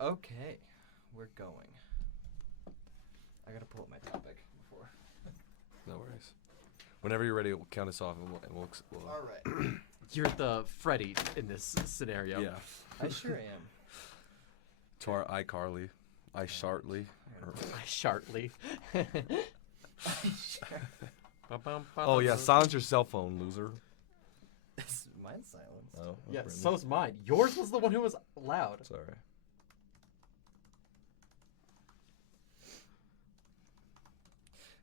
Okay, we're going. I gotta pull up my topic before. No worries. Whenever you're ready, we'll count us off and we'll All right. You're the Freddy in this scenario. Yeah. I sure am. To our iCarly. iShartly. Shartly. Oh, yeah. Silence your cell phone, loser. Mine's silence. Oh, Yeah, Brendan. so's mine. Yours was the one who was loud. Sorry.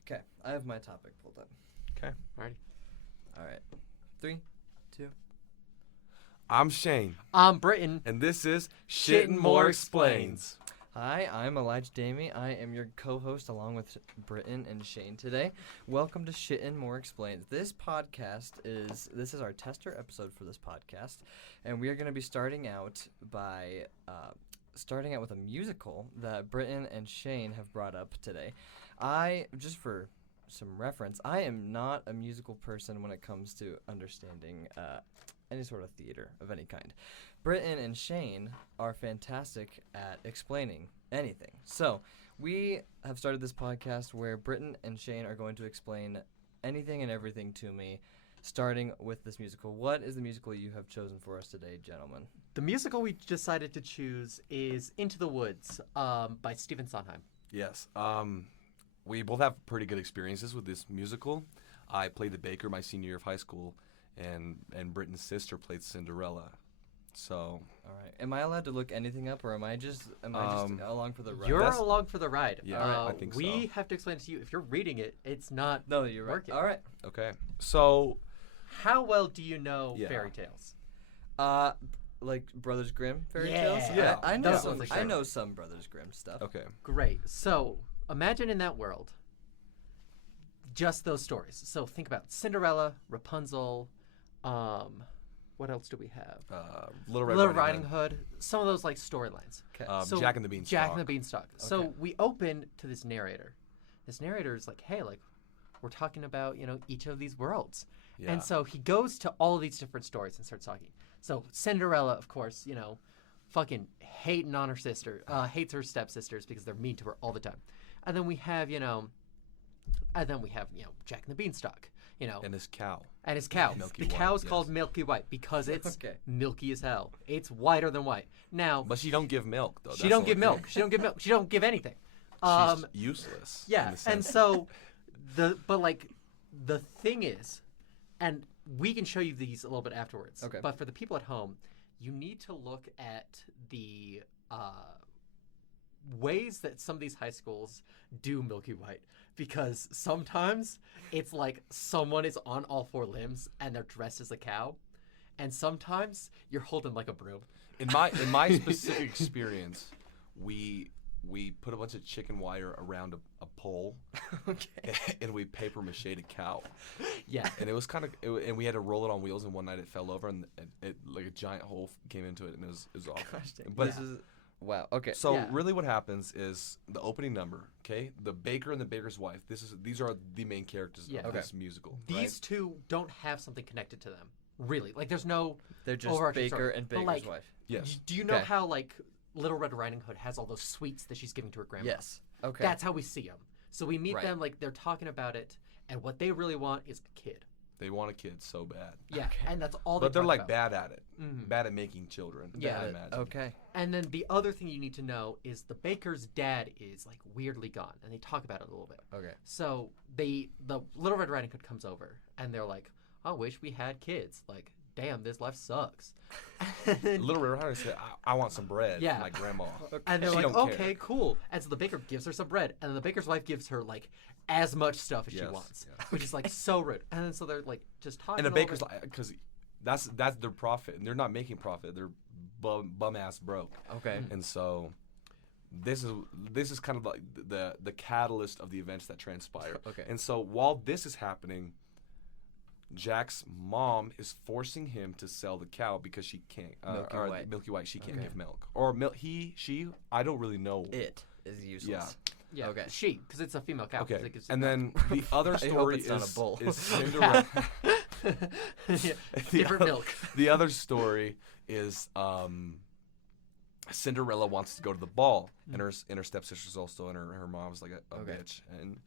Okay, I have my topic pulled up. Okay. Alrighty. All right. 3, 2. I'm Shane, I'm Britain. and this is Shitton Shitton More More Explains. Explains. Hi, I'm Elijah Damey. I am your co-host along with Britton and Shane today. Welcome to Shitton More Explains. This is our tester episode for this podcast, and we are going to be starting out with a musical that Britton and Shane have brought up today. Just for some reference, I am not a musical person when it comes to understanding any sort of theater of any kind. Britton and Shane are fantastic at explaining anything. So we have started this podcast where Britton and Shane are going to explain anything and everything to me, starting with this musical. What is the musical you have chosen for us today, gentlemen? The musical we decided to choose is Into the Woods by Stephen Sondheim. Yes. We both have pretty good experiences with this musical. I played the baker my senior year of high school, and Britton's sister played Cinderella. So. All right. Am I allowed to look anything up, or am I just along for the ride? You're That's- along for the ride. Yeah, I think we so. have to explain it to you. If you're reading it, it's not No, you're right. working. All right. Okay. So. How well do you know Yeah. fairy tales? Like Brothers Grimm fairy Yeah. tales? Yeah. I know Those some. ones are I great. know some Brothers Grimm stuff. Okay. Great. So imagine in that world, just those stories. So think about Cinderella, Rapunzel, what else do we have? Little Little Red Riding Hood. Some of those like storylines. Okay. So Jack and the Beanstalk. Jack and the Beanstalk. So Okay. we open to this narrator. This narrator is like, hey, like, we're talking about, each of these worlds. Yeah. And so he goes to all of these different stories and starts talking. So Cinderella, of course, fucking hating on her sister, hates her stepsisters because they're mean to her all the time. And then we have, Jack and the Beanstalk, And his cow. and his cow. Milky The White, cow's yes. called Milky White because it's Okay. milky as hell. It's whiter than white. Now, But she don't give milk though. she don't give milk. She don't give milk. She don't give anything. She's useless. in Yeah, the and sense- so the thing is, and we can show you these a little bit afterwards. Okay. But for the people at home, you need to look at the ways that some of these high schools do Milky White, because sometimes it's like someone is on all four limbs and they're dressed as a cow, and sometimes you're holding like a broom. in my specific experience, we put a bunch of chicken wire around a pole, Okay. and we paper machéed a cow, Yeah. and it was and we had to roll it on wheels, and one night it fell over, and it like a giant hole came into it, and it was awful. Gosh dang. But This is wow. Okay. so Yeah. really, what happens is the opening number. Okay, the baker and the baker's wife. These are the main characters Yeah. of Okay. this musical. These right? two don't have something connected to them, really. Like, there's no They're just overarching Baker story. and But, Baker's like, wife. Yes. Do you know Okay. how, like, Little Red Riding Hood has all those sweets that she's giving to her grandma? Yes. Okay. That's how we see them. So we meet Right. them, like, they're talking about it, and what they really want is a kid. They want a kid so bad, Yeah, Okay. and that's all but they they're talk like about. bad at it. Mhm. Bad at making children. Yeah. I imagine. Okay. And then the other thing you need to know is the baker's dad is, like, weirdly gone, and they talk about it a little bit. Okay. So the Little Red Riding Hood comes over, and they're like, I wish we had kids. Like, damn, this life sucks. Little Red Riding Hood said, I want some bread Yeah. from my grandma. And they're She like, don't care. okay, cool. And so the baker gives her some bread, and then the baker's wife gives her, like, as much stuff as she Yes, wants, yes. which is, like, so rude. And then so they're, like, just talking. And the a little baker's bit. like, because that's their profit, and they're not making profit. They're bum ass broke, Okay. and so this is kind of like the catalyst of the events that transpire. Okay. And so while this is happening, Jack's mom is forcing him to sell the cow because she can't. Milky or White. Milky White. She can't Okay. give milk, or she. I don't really know. It is useless. Yeah, Okay. she, because it's a female cow. 'cause Okay, it gives and you then the other I hope story it's not a bull. is Cinderella. yeah, The different oth- milk. The other story is Cinderella wants to go to the ball, and her stepsister's also, and her mom's like a bitch, and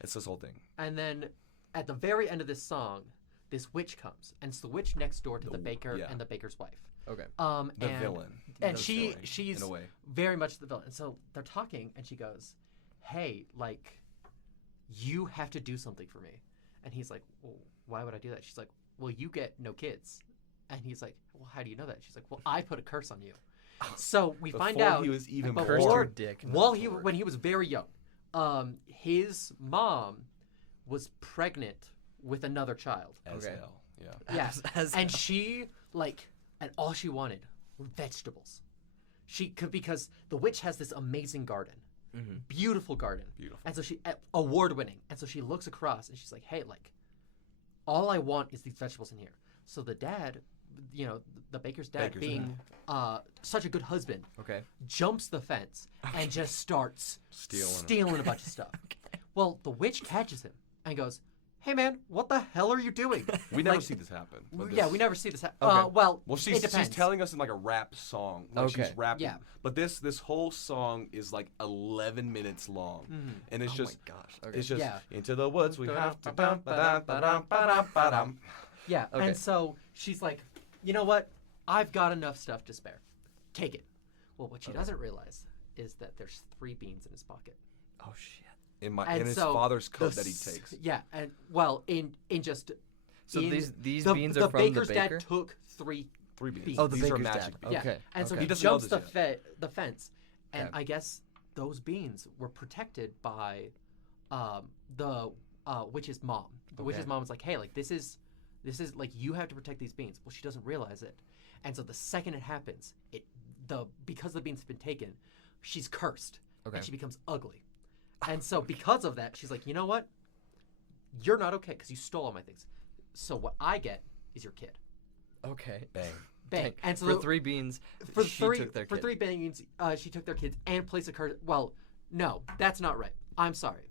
it's this whole thing. And then at the very end of this song, this witch comes, and it's the witch next door to the baker and the baker's wife. Okay. The villain. And The she's villain, in a way. very much the villain. And so they're talking, and she goes, "Hey, like, you have to do something for me." And he's like, "Well, why would I do that?" She's like, "Well, you get no kids." And he's like, "Well, how do you know that?" She's like, "Well, I put a curse on you." So we find Before out he was even before- Cursed born. your dick. when he was very young, his mom was pregnant with another child. As Okay. hell. Yeah. Yeah, As and she and all she wanted were vegetables. She could because the witch has this amazing garden, beautiful garden, Beautiful. and so she award winning, and so she looks across and she's like, "Hey, like, all I want is these vegetables in here." So the dad, the baker's dad, Baker's being such a good husband, Okay. jumps the fence and just starts Stealing. stealing a bunch of stuff. Well, the witch catches him and goes, "Hey man, what the hell are you doing?" We never Like, see this happen. but Yeah, this- we never see this happen. Okay. Well, Well, it she's depends. telling us in like a rap song. Like Okay. she's rapping. Yeah. But this whole song is like 11 minutes long. And it's Oh just my gosh. Okay. it's just Yeah. into the woods we have to dum ba-dum ba-dum ba-dum ba-dum. Yeah, Okay. and so she's like, "You know what? I've got enough stuff to spare. Take it." Well, what she doesn't realize is that there's 3 beans in his pocket. Oh shit. In And his so father's coat the that he s- takes. Yeah, and well, in just So in these the, beans the are from the baker's baker? dad took 3 3 beans. beans. Oh, the These are baker's magic dad. beans. Yeah, Okay. and so okay. he He doesn't know jumps this the fence, and Okay. I guess those beans were protected by the witch's mom. The witch's Okay. mom was like, "Hey, like this is like you have to protect these beans." Well, she doesn't realize it, and so the second it happens, because the beans have been taken, she's cursed, Okay. and she becomes ugly, and so because of that, she's like, "You know what? You're not okay because you stole all my things. So what I get is your kid." Okay. Bang. Bang. Dang. And so for the- 3 beans, for she three took their for kid. 3 beans, she took their kids and placed a curse. Well, no, that's not right. I'm sorry.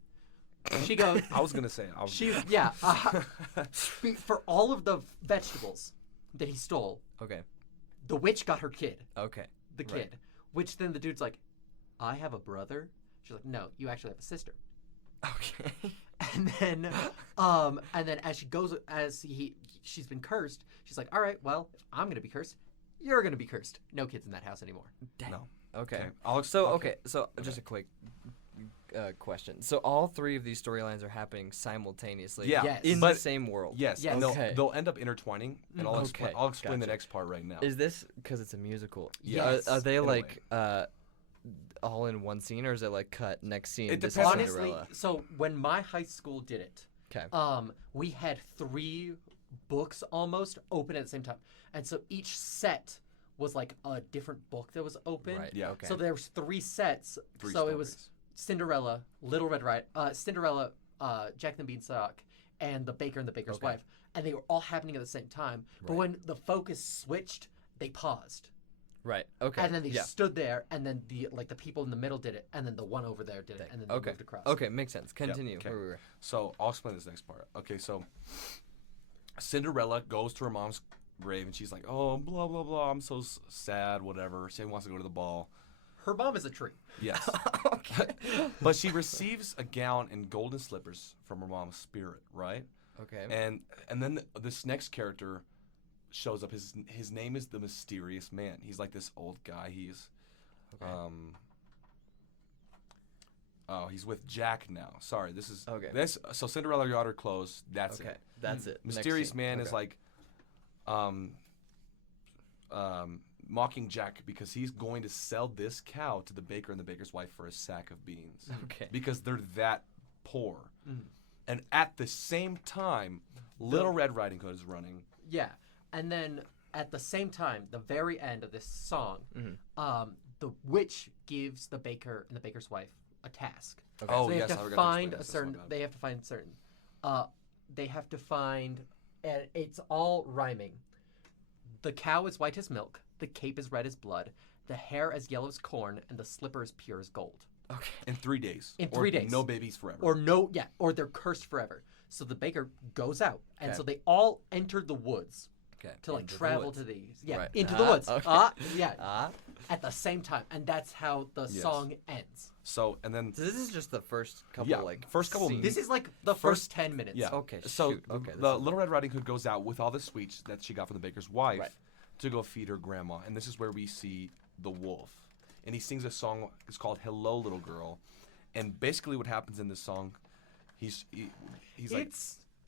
She goes. I was gonna say. She's for all of the vegetables that he stole. Okay. The witch got her kid, Okay. the kid. Right. Which then the dude's like, "I have a brother." She's like, "No, you actually have a sister." Okay. And then as she goes, she's been cursed. She's like, "All right, well, if I'm gonna be cursed, you're gonna be cursed. No kids in that house anymore." Dang. No. Okay. Okay. So just a quick question. So all 3 of these storylines are happening simultaneously. Yeah. Yes. In but- the same world. Yes. Yes. And Okay. they'll end up intertwining, and I'll Okay, explain the gotcha. next part right now. Is this because it's a musical? Yes, Are they in a like all in one scene, or is it like cut next scene? It this is depends. Honestly, Cinderella? so when my high school did it, 'Kay. We had 3 books almost open at the same time, and so each set was like a different book that was open. Right. Yeah. Okay. So there was 3 sets. 3 so it was stories. Cinderella, Little Red Riding, Cinderella, Jack and the Beanstalk, and the Baker and the Baker's Okay. Wife, and they were all happening at the same time. But Right. when the focus switched, they paused, Right. Okay. and then they yeah. stood there, and then the people in the middle did it, and then the one over there did it, and then they Okay. moved across. Okay. Makes sense. Continue. okay. Where we were. So I'll explain this next part. Okay, so Cinderella goes to her mom's grave and she's like, "Oh, blah blah blah. I'm so sad. Whatever." She wants to go to the ball. Her mom is a tree. Yes, Okay. but she receives a gown and golden slippers from her mom's spirit, right? Okay. And then this next character shows up. His name is the Mysterious Man. He's like this old guy. He's Okay. Oh, he's with Jack now. Sorry, this is Okay. This so Cinderella got her clothes. That's Okay. it. That's it. Next Mysterious scene. Man is Okay. like, mocking Jack because he's going to sell this cow to the baker and the baker's wife for a sack of beans Okay. because they're that poor. Mhm. And at the same time, Little Red Riding Hood is running. Yeah, and then at the same time, the very end of this song, the witch gives the baker and the baker's wife a task. Okay. Oh, So they yes, I have to forgot to find explain a this, that's certain. my bad. They have to find certain. They have to find, and it's all rhyming. The cow is white as milk. The cape is red as blood. The hair as yellow as corn, and the slipper is pure as gold. Okay. In 3 days. In Or 3 days. No babies forever. Or they're cursed forever. So the baker goes out, and Okay. so they all enter the woods. Okay. to like Into the travel woods. to these. Yeah, Right. into the woods. Okay. Yeah. At the same time, and that's how the Yes. song ends. So and then So this is just the first couple, Yeah, like first couple scenes. This is like the first 10 minutes. yeah. Okay, So shoot. Okay, this the is- Little Red Riding Hood goes out with all the sweets that she got from the baker's wife Right. to go feed her grandma, and this is where we see the wolf, and he sings a song. It's called "Hello, Little Girl," and basically what happens in this song, he's like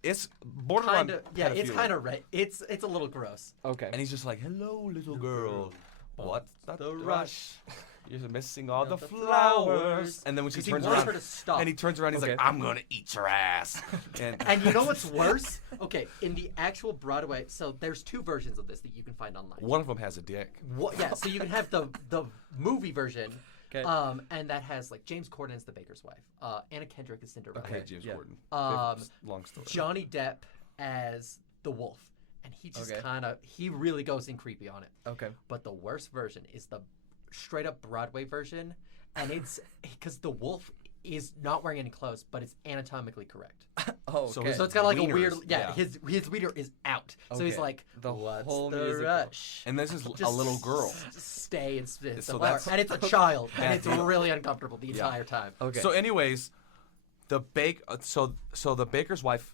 it's borderline. It's pedophilia. kind of right. It's a little gross. Okay. And he's just like, "Hello, little girl. What's the the rush? You're missing all the the flowers." flowers. And then when she 'Cause he turns wants around, her to stop. and he turns around, he's like, Okay. "I'm gonna eat your ass." And you know what's worse? Okay, in the actual Broadway, so there's two versions of this that you can find online. one of them has a dick. Yeah, so you can have the movie version, 'Kay. and that has like James Corden as the baker's wife, Anna Kendrick as Cinderella, Okay, James yeah. Corden. Long story. Johnny Depp as the wolf, and he just Okay. he really goes in creepy on it. Okay. But the worst version is the straight up Broadway version, and it's because the wolf is not wearing any clothes, but it's anatomically correct. Oh, So okay. So it's got like a Wiener weird, is- yeah, yeah. his wiener is out. So he's Okay. like, The what's whole the musical. rush? And this is a Just little girl. Stay and spit So the that's- bar. And it's a child, and Bad it's deal. really uncomfortable the Yeah. entire time. Okay. So, anyways, so the baker's wife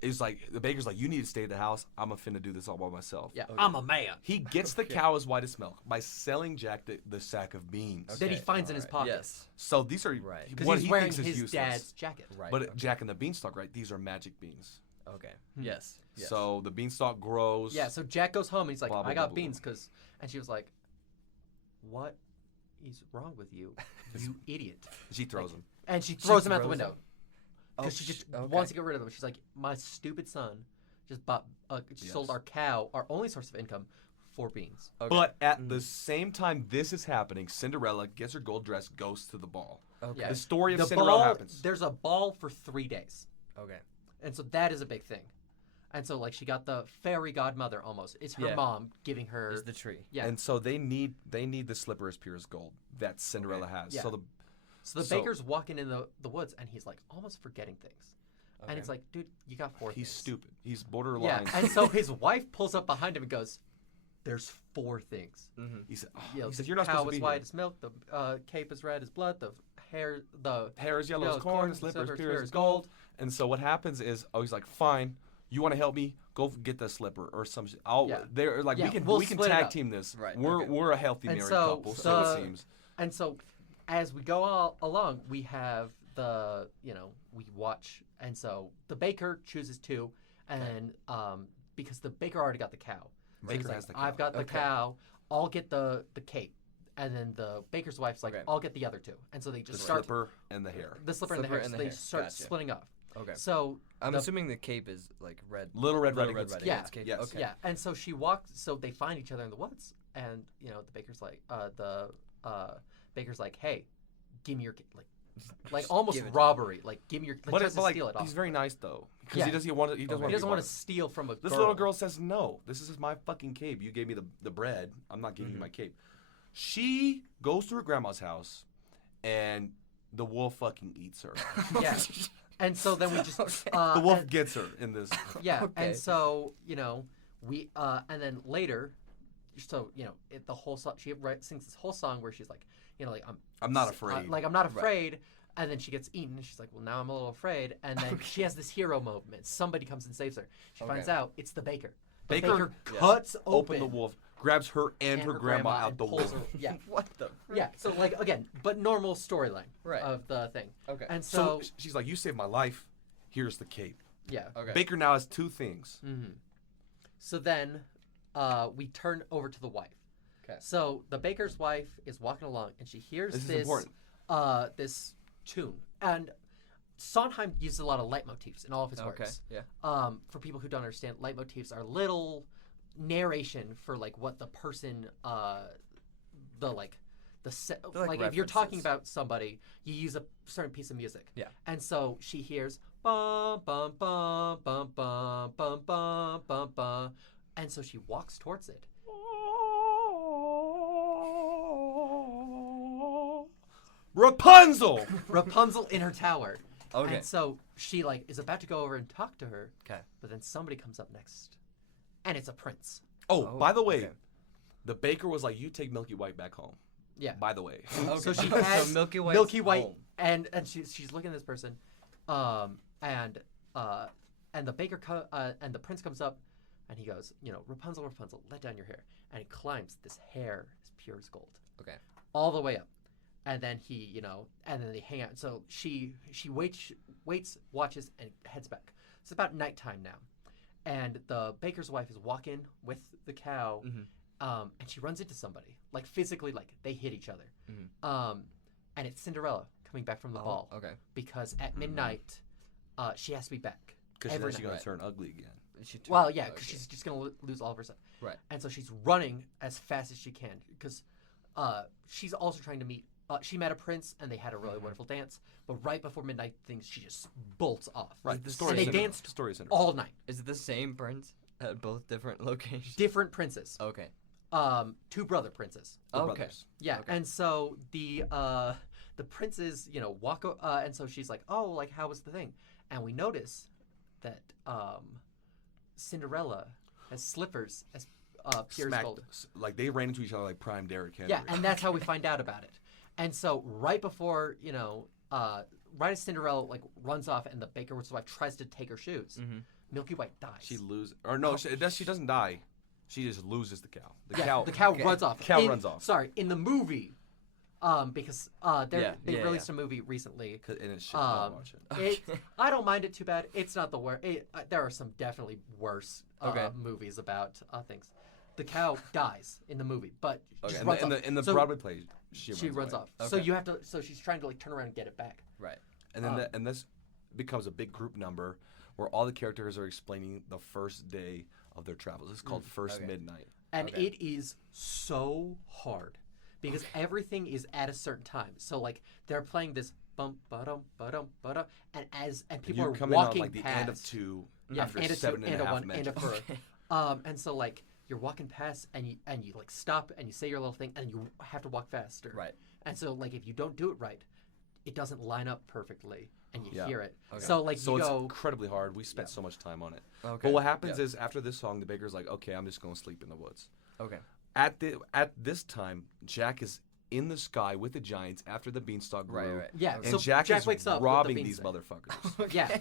is like, the baker's like, "You need to stay at the house. I'm finna do this all by myself." Yeah, Okay. I'm a man. He gets the cow as white as milk by selling Jack the sack of beans. That he finds in his alright, pocket. Yes. So these are Right. Because what he's he wearing thinks is his useless. dad's jacket. Right. But okay. Jack and the Beanstalk, right? These are magic beans. Okay. Yes. Yes. So the beanstalk grows. Yeah, so Jack goes home and he's like, Blah, blah, I blah, got blah, beans, and she was like, what is wrong with you, you idiot? She throws them. And she throws him out the throws window. him? Because she just wants to get rid of them. She's like, my stupid son just sold Yes. our cow, our only source of income, for beans. Okay. But at the same time this is happening, Cinderella gets her gold dress, goes to the ball. Okay. Yeah. The story of The Cinderella ball, happens. there's a ball for 3 days. Okay. And so that is a big thing. And so, like, she got the fairy godmother almost. It's her Yeah. mom giving her. Is the tree. Yeah. And so they need the slipper as pure as gold that Cinderella has. Yeah. So the So the so- baker's walking in the woods, and he's, like, almost forgetting things. Okay. And it's like, dude, you got 4 he's things. stupid. He's Yeah. borderline. And so his wife pulls up behind him and goes, there's 4 things. Mm-hmm. He said, You know, he the said, "You're not cow supposed to is be white here. as milk, the cape is red as blood, the hair Hair is yellow as corn, the slipper is pure as gold. gold." And so what happens is, he's like, "Fine, you want to help me? Go get the slipper or some shit. Yeah. They're like, Yeah, we we'll can split it tag up. team this. Right, We're okay. we're a healthy And married so couple, so the- it seems." And so, as we go along, we have we watch, and so the baker chooses 2, and because the baker already got the cow, so Baker he's like, has the cow. I've got the Okay. cow. I'll get the cape, and then the baker's wife's like, Okay. I'll get the other 2, and so they The just start slipper and the hair. the slipper and the Slipper hair. and So the they hair. start Gotcha. splitting up. Okay. So I'm the- assuming the cape is like red. Little Red Little Riding Red Hood's Riding Yeah. Hood's cape. Yes. Okay. Yeah, and so she walks. So they find each other in the woods, and the baker's like, baker's like, hey, give me your like almost Give it to me. robbery. Like, give me your. Like, But, tries to like, steal it off. he's very nice though, because Yeah. he doesn't want to. He doesn't Okay. want He doesn't want to bothered. steal from a This girl. little girl says, "No, this is my fucking cape. You gave me the bread. I'm not giving you my cape." She goes to her grandma's house, and the wolf fucking eats her. Yeah. And so then we just Okay. The wolf and- gets her in this. yeah, Okay. and so we and then later, so the whole song she sings this whole song where she's like, like I'm not afraid. like I'm not afraid, and then she gets eaten, and she's like, well, now I'm a little afraid, and then she has this hero moment. Somebody comes and saves her. She finds Okay. out it's the baker. The Baker cuts Open the wolf, grabs her and her grandma out and the pulls wolf. her- yeah, What the? yeah. So like again, but normal storyline Right. of the thing. Okay. And So so, she's like, "You saved my life. Here's the cape." yeah. Okay. Baker now has 2 things. Mm-hmm. So then we turn over to the wife. Okay. So the baker's wife is walking along, and she hears This is important. this tune. And Sondheim uses a lot of leitmotifs in all of his Okay. works. Yeah. For people who don't understand, leitmotifs are little narration for like what the person, They're like like if you're talking references. about somebody, you use a certain piece of music. Yeah. And so she hears bum bum bum bum bum bum bum bum bum, and so she walks towards it. Rapunzel. Rapunzel in her tower. Okay. And so she is about to go over and talk to her, Okay. but then somebody comes up next. and it's a prince. Oh, by the way, okay. the baker was like, "You take Milky White back home." Yeah. By the way. Okay. So she has so Milky White. Milky White, and she's looking at this person, and the baker and the prince comes up, and he goes, Rapunzel, Rapunzel, let down your hair, and he climbs this hair as pure as gold. Okay. All the way up, and then and then they hang out. So she waits, watches, and heads back. It's about nighttime now, and the baker's wife is walking with the cow. And she runs into somebody, like physically, like they hit each other. And it's Cinderella coming back from the ball. Okay. Because at midnight, she has to be back. Because every she's night. going to turn ugly again. Well, yeah, because she's just going to lose all of her stuff. Right. And so she's running as fast as she can because she's also trying to meet. She met a prince and they had a really wonderful dance. But right before midnight, she just bolts off. Right. And they danced all night. Is it the same prince at both different locations? Different princes. Okay. Two brother princes. The Okay. brothers. Yeah, Okay. and so the princes, walk, and so she's like, "Oh, like how was the thing?" And we notice that Cinderella has slippers as pure as gold. Like they ran into each other like prime Derrick Henry. Yeah, and that's how we find out about it. And so right before, right as Cinderella like runs off and the baker's wife tries to take her shoes, Milky White dies. She loses, or no, she doesn't die. She just loses the cow. The cow runs off. Cow runs off. Sorry, in the movie, because they released a movie recently. And it's shit. Don't watch it. I don't mind it too bad. It's not the worst. There are some definitely worse movies about things. The cow dies in the movie, but just runs off. In the So Broadway play, she runs away. off. So you have to. So she's trying to like turn around and get it back. Right. And then and this becomes a big group number where all the characters are explaining the first day of their travels. This is called First Midnight. And it is so hard because everything is at a certain time. So like they're playing this bum ba-dum ba-dum ba-dum, and people are come walking in on like past. the end of two after and a 7 and a half one, minutes. and a fur. And so like you're walking past and you like stop and you say your little thing and you have to walk faster. Right. And so like if you don't do it right, it doesn't line up perfectly and you hear it. Okay. So like So you it's go. incredibly hard. We spent so much time on it. Okay. But what happens is after this song, the baker's like, "Okay, I'm just going to sleep in the woods." Okay. At this time, Jack is in the sky with the giants after the beanstalk grew. Right. Yeah. And so Jack is wakes up robbing with the these beanstalk. motherfuckers. Yeah.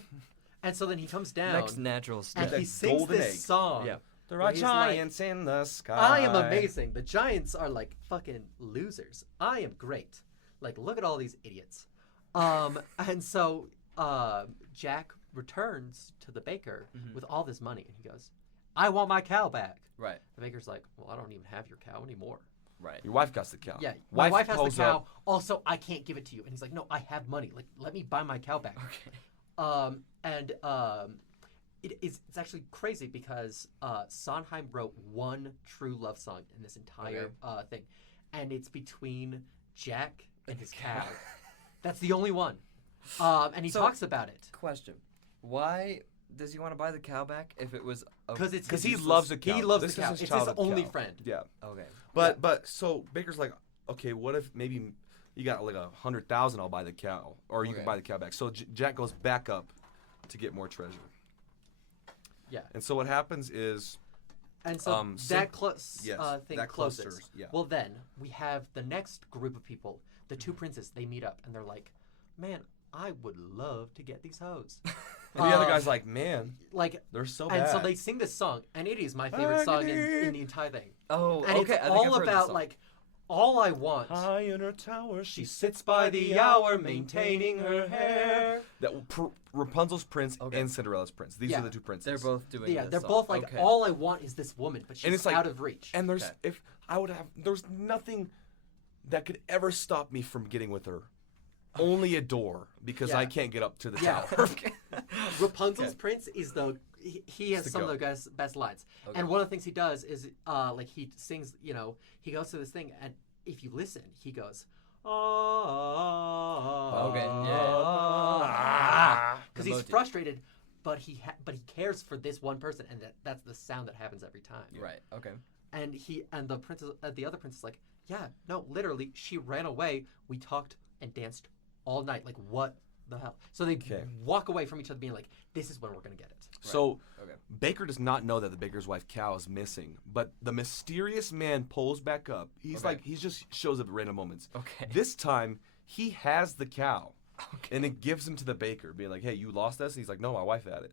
And so then he comes down. Next natural and step. he that sings golden this egg. song. Yeah. There where are he's like, giants in the sky. I am amazing. The giants are like fucking losers. I am great. Like, look at all these idiots. And so Jack returns to the baker with all this money, and he goes, "I want my cow back." Right. The baker's like, "Well, I don't even have your cow anymore." Right. Your wife got the cow. Yeah, my wife has the pulls cow. up. Also, I can't give it to you. And he's like, "No, I have money. Like, let me buy my cow back." Okay. It's actually crazy because Sondheim wrote one true love song in this entire thing, and it's between Jack and his cow. That's the only one, and he talks about it. Question: why does he want to buy the cow back if it was? Because he loves the cow. He loves This the is cow. his It's his childhood only cow. friend. Yeah. Okay. But so Baker's like, okay, what if maybe you got like 100,000? I'll buy the cow, or you can buy the cow back. So Jack goes back up to get more treasure. Yeah. And so what happens is, And so that thing that closes. clusters, yeah. Well, then we have the next group of people, the two princes. They meet up and they're like, "Man, I would love to get these hoes." and the other guy's like, man, like, they're so and bad. so they sing this song, and it is my favorite song in the entire thing. Oh, And okay. it's I think I've all heard this about song. like, all I want. High in her tower, She sits by the hour, maintaining her hair. That Rapunzel's prince and Cinderella's prince. These are the two princes. They're both doing. Yeah, this they're song. both like, Okay. all I want is this woman, but And she's it's like, out of reach. And there's there's nothing that could ever stop me from getting with her. Only a door, because I can't get up to the tower. Rapunzel's prince is he has some of the best lines. Okay. And one of the things he does is like he sings, he goes to this thing, and if you listen, he goes, Okay, because he's frustrated, but he cares for this one person, and that's the sound that happens every time. Right. Okay. And the princess, the other princess, is like, yeah, no, literally, she ran away. We talked and danced all night. Like, what the hell? So they Okay. walk away from each other being like, this is when we're going to get it. So Okay. Baker does not know that the baker's wife cow is missing, but the mysterious man pulls back up. He's Okay. like, he just shows up at random moments. Okay. This time, he has the cow, Okay. and it gives him to the baker, being like, hey, you lost this? And he's like, no, my wife had it.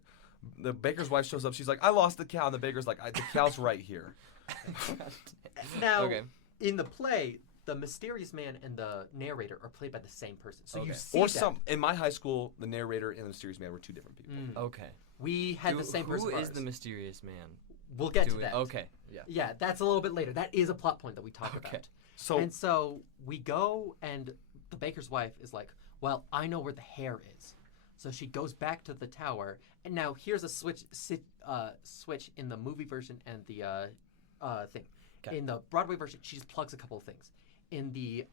The baker's wife shows up. She's like, I lost the cow. And the baker's like, the cow's right here. Now, Okay. in the play, the mysterious man and the narrator are played by the same person. So you Okay. see Or that. in my high school, the narrator and the mysterious man were two different people. Okay. We had the same person. Who for is ours. the mysterious man? We'll get Do to we- that. Okay. Yeah. Yeah, that's a little bit later. That is a plot point that we talk Okay. about. So And so we go, and the baker's wife is like, well, I know where the hair is. So she goes back to the tower, and now here's a switch in the movie version and the thing. Okay. In the Broadway version, she just plugs a couple of things. In the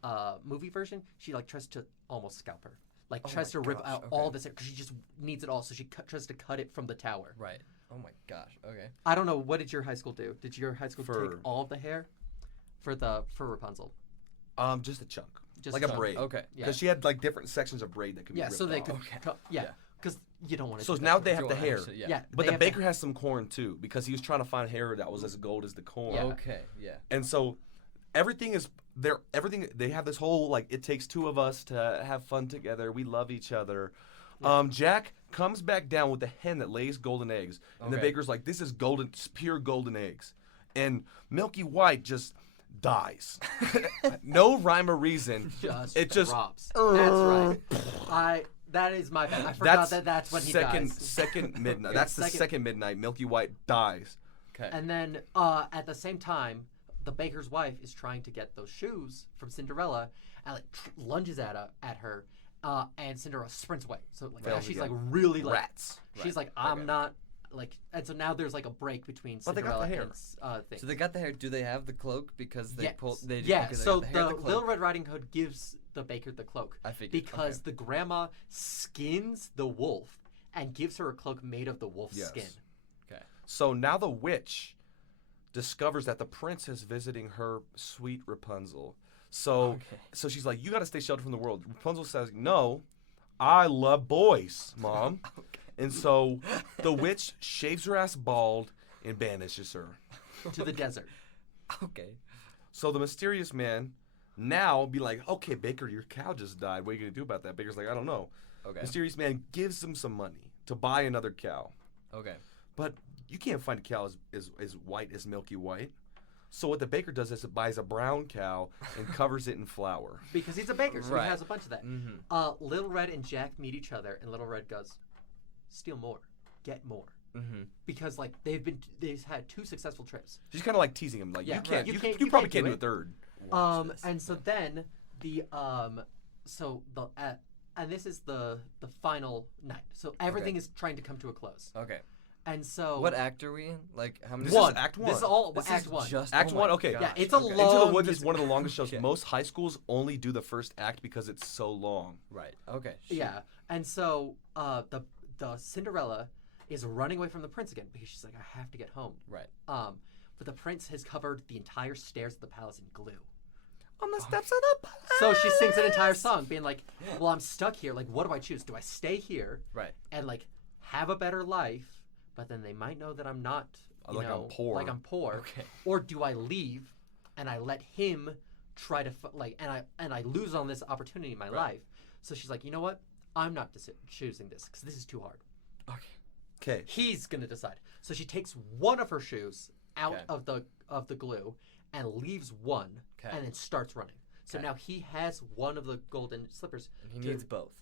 movie version, she like tries to almost scalp her, like Oh tries my to rip gosh, out okay. all this hair because she just needs it all. So she tries to cut it from the tower. Right. Oh my gosh. Okay. I don't know, what did your high school do? Did your high school take For- all of the hair for Rapunzel? just a chunk, Just like a a chunk. braid. Okay. Yeah. Because she had like different sections of braid that could be Yeah, ripped so they off. could. Okay. Yeah, Yeah. because you don't want to. So do now that. they have the hair. Actually, Yeah, But they the have baker has some corn too, because he was trying to find hair that was as gold as the corn. Yeah. Okay. Yeah. And so everything is there. Everything they have this whole like it takes two of us to have fun together. We love each other. Jack comes back down with the hen that lays golden eggs, and the Okay. baker's like, "This is golden, it's pure golden eggs," and Milky White just dies. No rhyme or reason. It just drops. That's right. That is my bad. I forgot that's when he dies. Second midnight. That's the second midnight. Milky White dies. Okay. And then at the same time, the baker's wife is trying to get those shoes from Cinderella, and like lunges at her, and Cinderella sprints away. So like now Fails she's again. like really like Rats. she's like I'm not like, and so now there's like a break between But they got Cinderella the hair. and things. So they got the hair. Do they have the cloak? Because they Yes. pulled. They Yeah. because they So got the hair, the cloak. Little Red Riding Hood gives the baker the cloak I figured. because Okay. the grandma skins the wolf and gives her a cloak made of the wolf's Yes. skin. Okay. So now the witch discovers that the prince is visiting her sweet Rapunzel. So Okay. so she's like, "You got to stay sheltered from the world." Rapunzel says, "No, I love boys, Mom." And so the witch shaves her ass bald and banishes her. To the desert. Okay. So the mysterious man now be like, "Okay, Baker, your cow just died. What are you gonna do about that?" Baker's like, "I don't know." Okay. Mysterious man gives him some money to buy another cow. Okay. But you can't find a cow as white as Milky White. So what the baker does is it buys a brown cow and covers it in flour. Because he's a baker, so Right. he has a bunch of that. Mm-hmm. Little Red and Jack meet each other, and Little Red goes, "Steal more, get more," Mm-hmm. because like they've had 2 successful trips. She's kind of like teasing him, like, Yeah, "You can't. right. You, You probably can't can't do do a third." And so then the and this is the final night. So everything is trying to come to a close. Okay. And so What act are we in? Like how many? This is Act This is One. all This Act is 1. Just, Act oh one, my okay. Yeah, gosh, it's a okay. long- Into the Woods is music- one of the longest shows. Okay. Most high schools only do the first act because it's so long. Right. Okay. shoot. Yeah, and so the Cinderella is running away from the prince again because she's like, I have to get home. Right. But the prince has covered the entire stairs of the palace in glue. On the steps of the palace. So she sings an entire song, being like, "Well, I'm stuck here. Like, what do I choose? Do I stay here Right. and like have a better life, but then they might know that I'm not, you Like I'm know, poor. like I'm poor, Okay. or do I leave and I let him try to and I lose on this opportunity in my Right. life?" So she's like, "You know what? I'm not choosing this because this is too hard. Okay. Okay. He's gonna decide." So she takes one of her shoes out Okay. of the glue and leaves one, Okay. and then starts running. So Okay. now he has one of the golden slippers. And he to- needs both.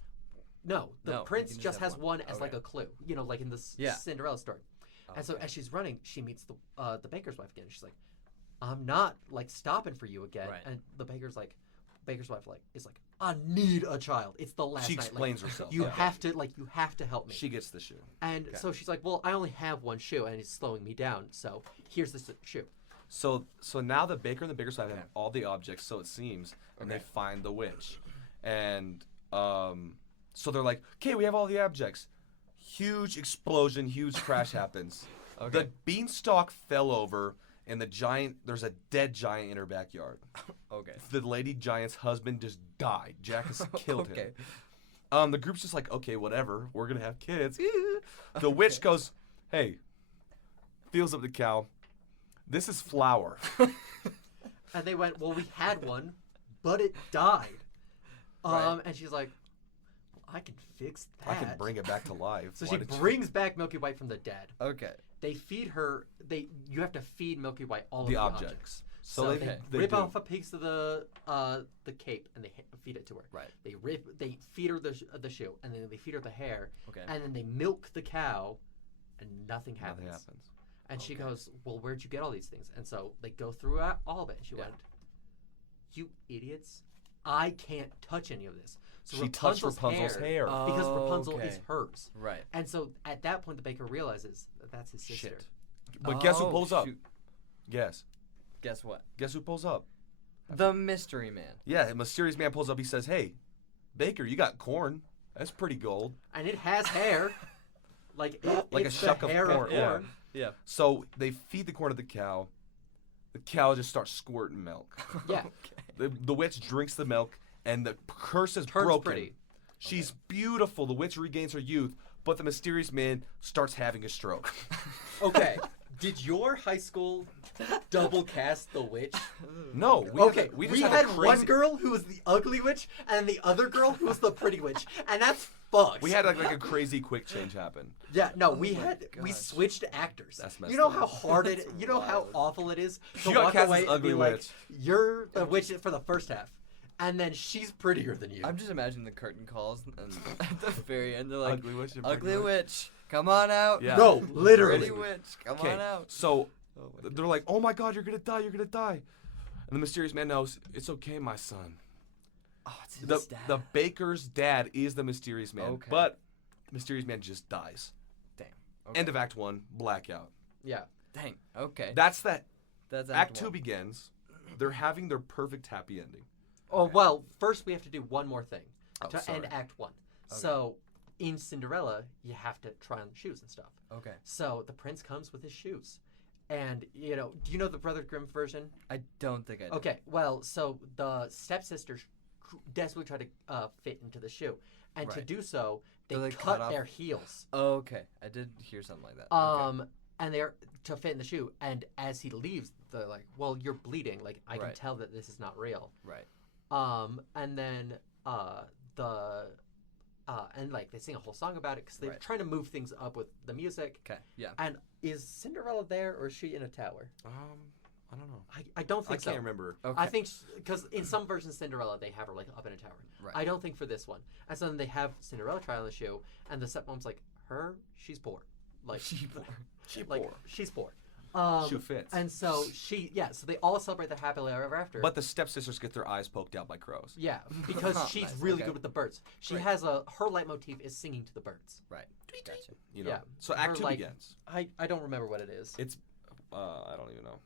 No, the No, he prince can just just have has one. one as like Okay. a clue. You know, like in the Yeah. Cinderella story. And so Okay. as she's running, she meets the baker's wife again. She's like, "I'm not like stopping for you again." Right. And the baker's wife is like, "I need a child. It's the last She night. explains like, herself. You Okay. have to help me." She gets the shoe. And so she's like, "Well, I only have one shoe, and it's slowing me down. So here's this shoe." So now the baker and the baker's wife Okay. have all the objects, so it seems, and they Okay. find the witch, and so they're like, "Okay, we have all the objects." Huge explosion, huge crash happens. Okay. The beanstalk fell over, and there's a dead giant in her backyard. Okay. The lady giant's husband just died. Jack has killed Okay. him. The group's just like, okay, whatever. We're gonna have kids. The witch goes, hey, feels up the cow. This is flour. And they went, well, we had one, but it died. Right. And she's like, well, I can fix that. I can bring it back to life. So Why she did you- brings back Milky White from the dead. Okay. They feed her. You have to feed Milky White all of the the objects. So they they rip do. off a piece of the cape and they feed it to her. Right. They feed her the shoe, and then they feed her the hair, Okay. and then they milk the cow, and nothing happens. Nothing happens. And she Okay. goes, well, where'd you get all these things? And so they go through all of it. And she went, you idiots, I can't touch any of this. So She touched Rapunzel's hair. because Rapunzel Okay. is hers. Right. And so at that point, the baker realizes that that's his sister. Shit. But guess who Oh, pulls up? shoot. Guess. Guess what? Guess who pulls up? The mystery man. Yeah, a mysterious man pulls up. He says, hey, Baker, you got corn. That's pretty gold. And it has hair. Like Like it's a shuck the of hair corn. Yeah. corn. Yeah. So they feed the corn to the cow. The cow just starts squirting milk. Yeah. The witch drinks the milk, and the curse is Turns broken. pretty. She's beautiful. The witch regains her youth, but the mysterious man starts having a stroke. Okay. Did your high school double cast the witch? No. Okay, we we just had a one crazy, girl who was the ugly witch, and the other girl who was the pretty witch, and that's fucked. We had like a crazy quick change happen. Yeah, no, Oh we my we gosh. switched actors. That's messed you know up. how hard it. You know how Wild. awful it is to You got walk cast away as and ugly be like, witch. "You're the witch for the first half," and then she's prettier than you. I'm just imagining the curtain calls, and at the very end, they're like, Ugly witch. and "Ugly pretty witch, come on out." Yeah. No, literally. Pretty witch, come Okay, on out. so Oh my they're like, "Oh my God, you're gonna die! You're gonna die!" And the mysterious man knows it's okay, my son. Oh, it's his The dad. baker's dad is the mysterious man, Okay. but mysterious man just dies. Damn. Okay. End of Act 1, blackout. Yeah. Dang. Okay. That's that. That's Act 2 one. begins. They're having their perfect happy ending. Oh well, first we have to do one more thing Oh, to sorry. end Act 1. Okay. So in Cinderella, you have to try on shoes and stuff. Okay. So the prince comes with his shoes. And, do you know the Brother Grimm version? I don't think I do. Okay, well, so the stepsisters desperately try to fit into the shoe. And to Right. do so, they Do they cut cut off- their heels. Okay. I did hear something like that. Okay. And they're to fit in the shoe. And as he leaves, they're like, well, you're bleeding. Like, I can Right. tell that this is not real. Right. And then and like they sing a whole song about it because they're Right. trying to move things up with the music. Okay. Yeah. And is Cinderella there or is she in a tower? I don't know. I don't I think so. can't remember. Okay. I think because in some versions Cinderella they have her like up in a tower. Right. I don't think for this one. And so then they have Cinderella try on the shoe, and the stepmom's like, she's poor, like She poor. she's poor. Shoe fits. And so so they all celebrate their happily ever after. But the stepsisters get their eyes poked out by crows. yeah, because she's Nice, really okay. good with the birds. She Great. has her leitmotiv is singing to the birds. Right. Gotcha. You know. Yeah. So Act Her, 2 like- begins. I don't remember what it is. It's I don't even know.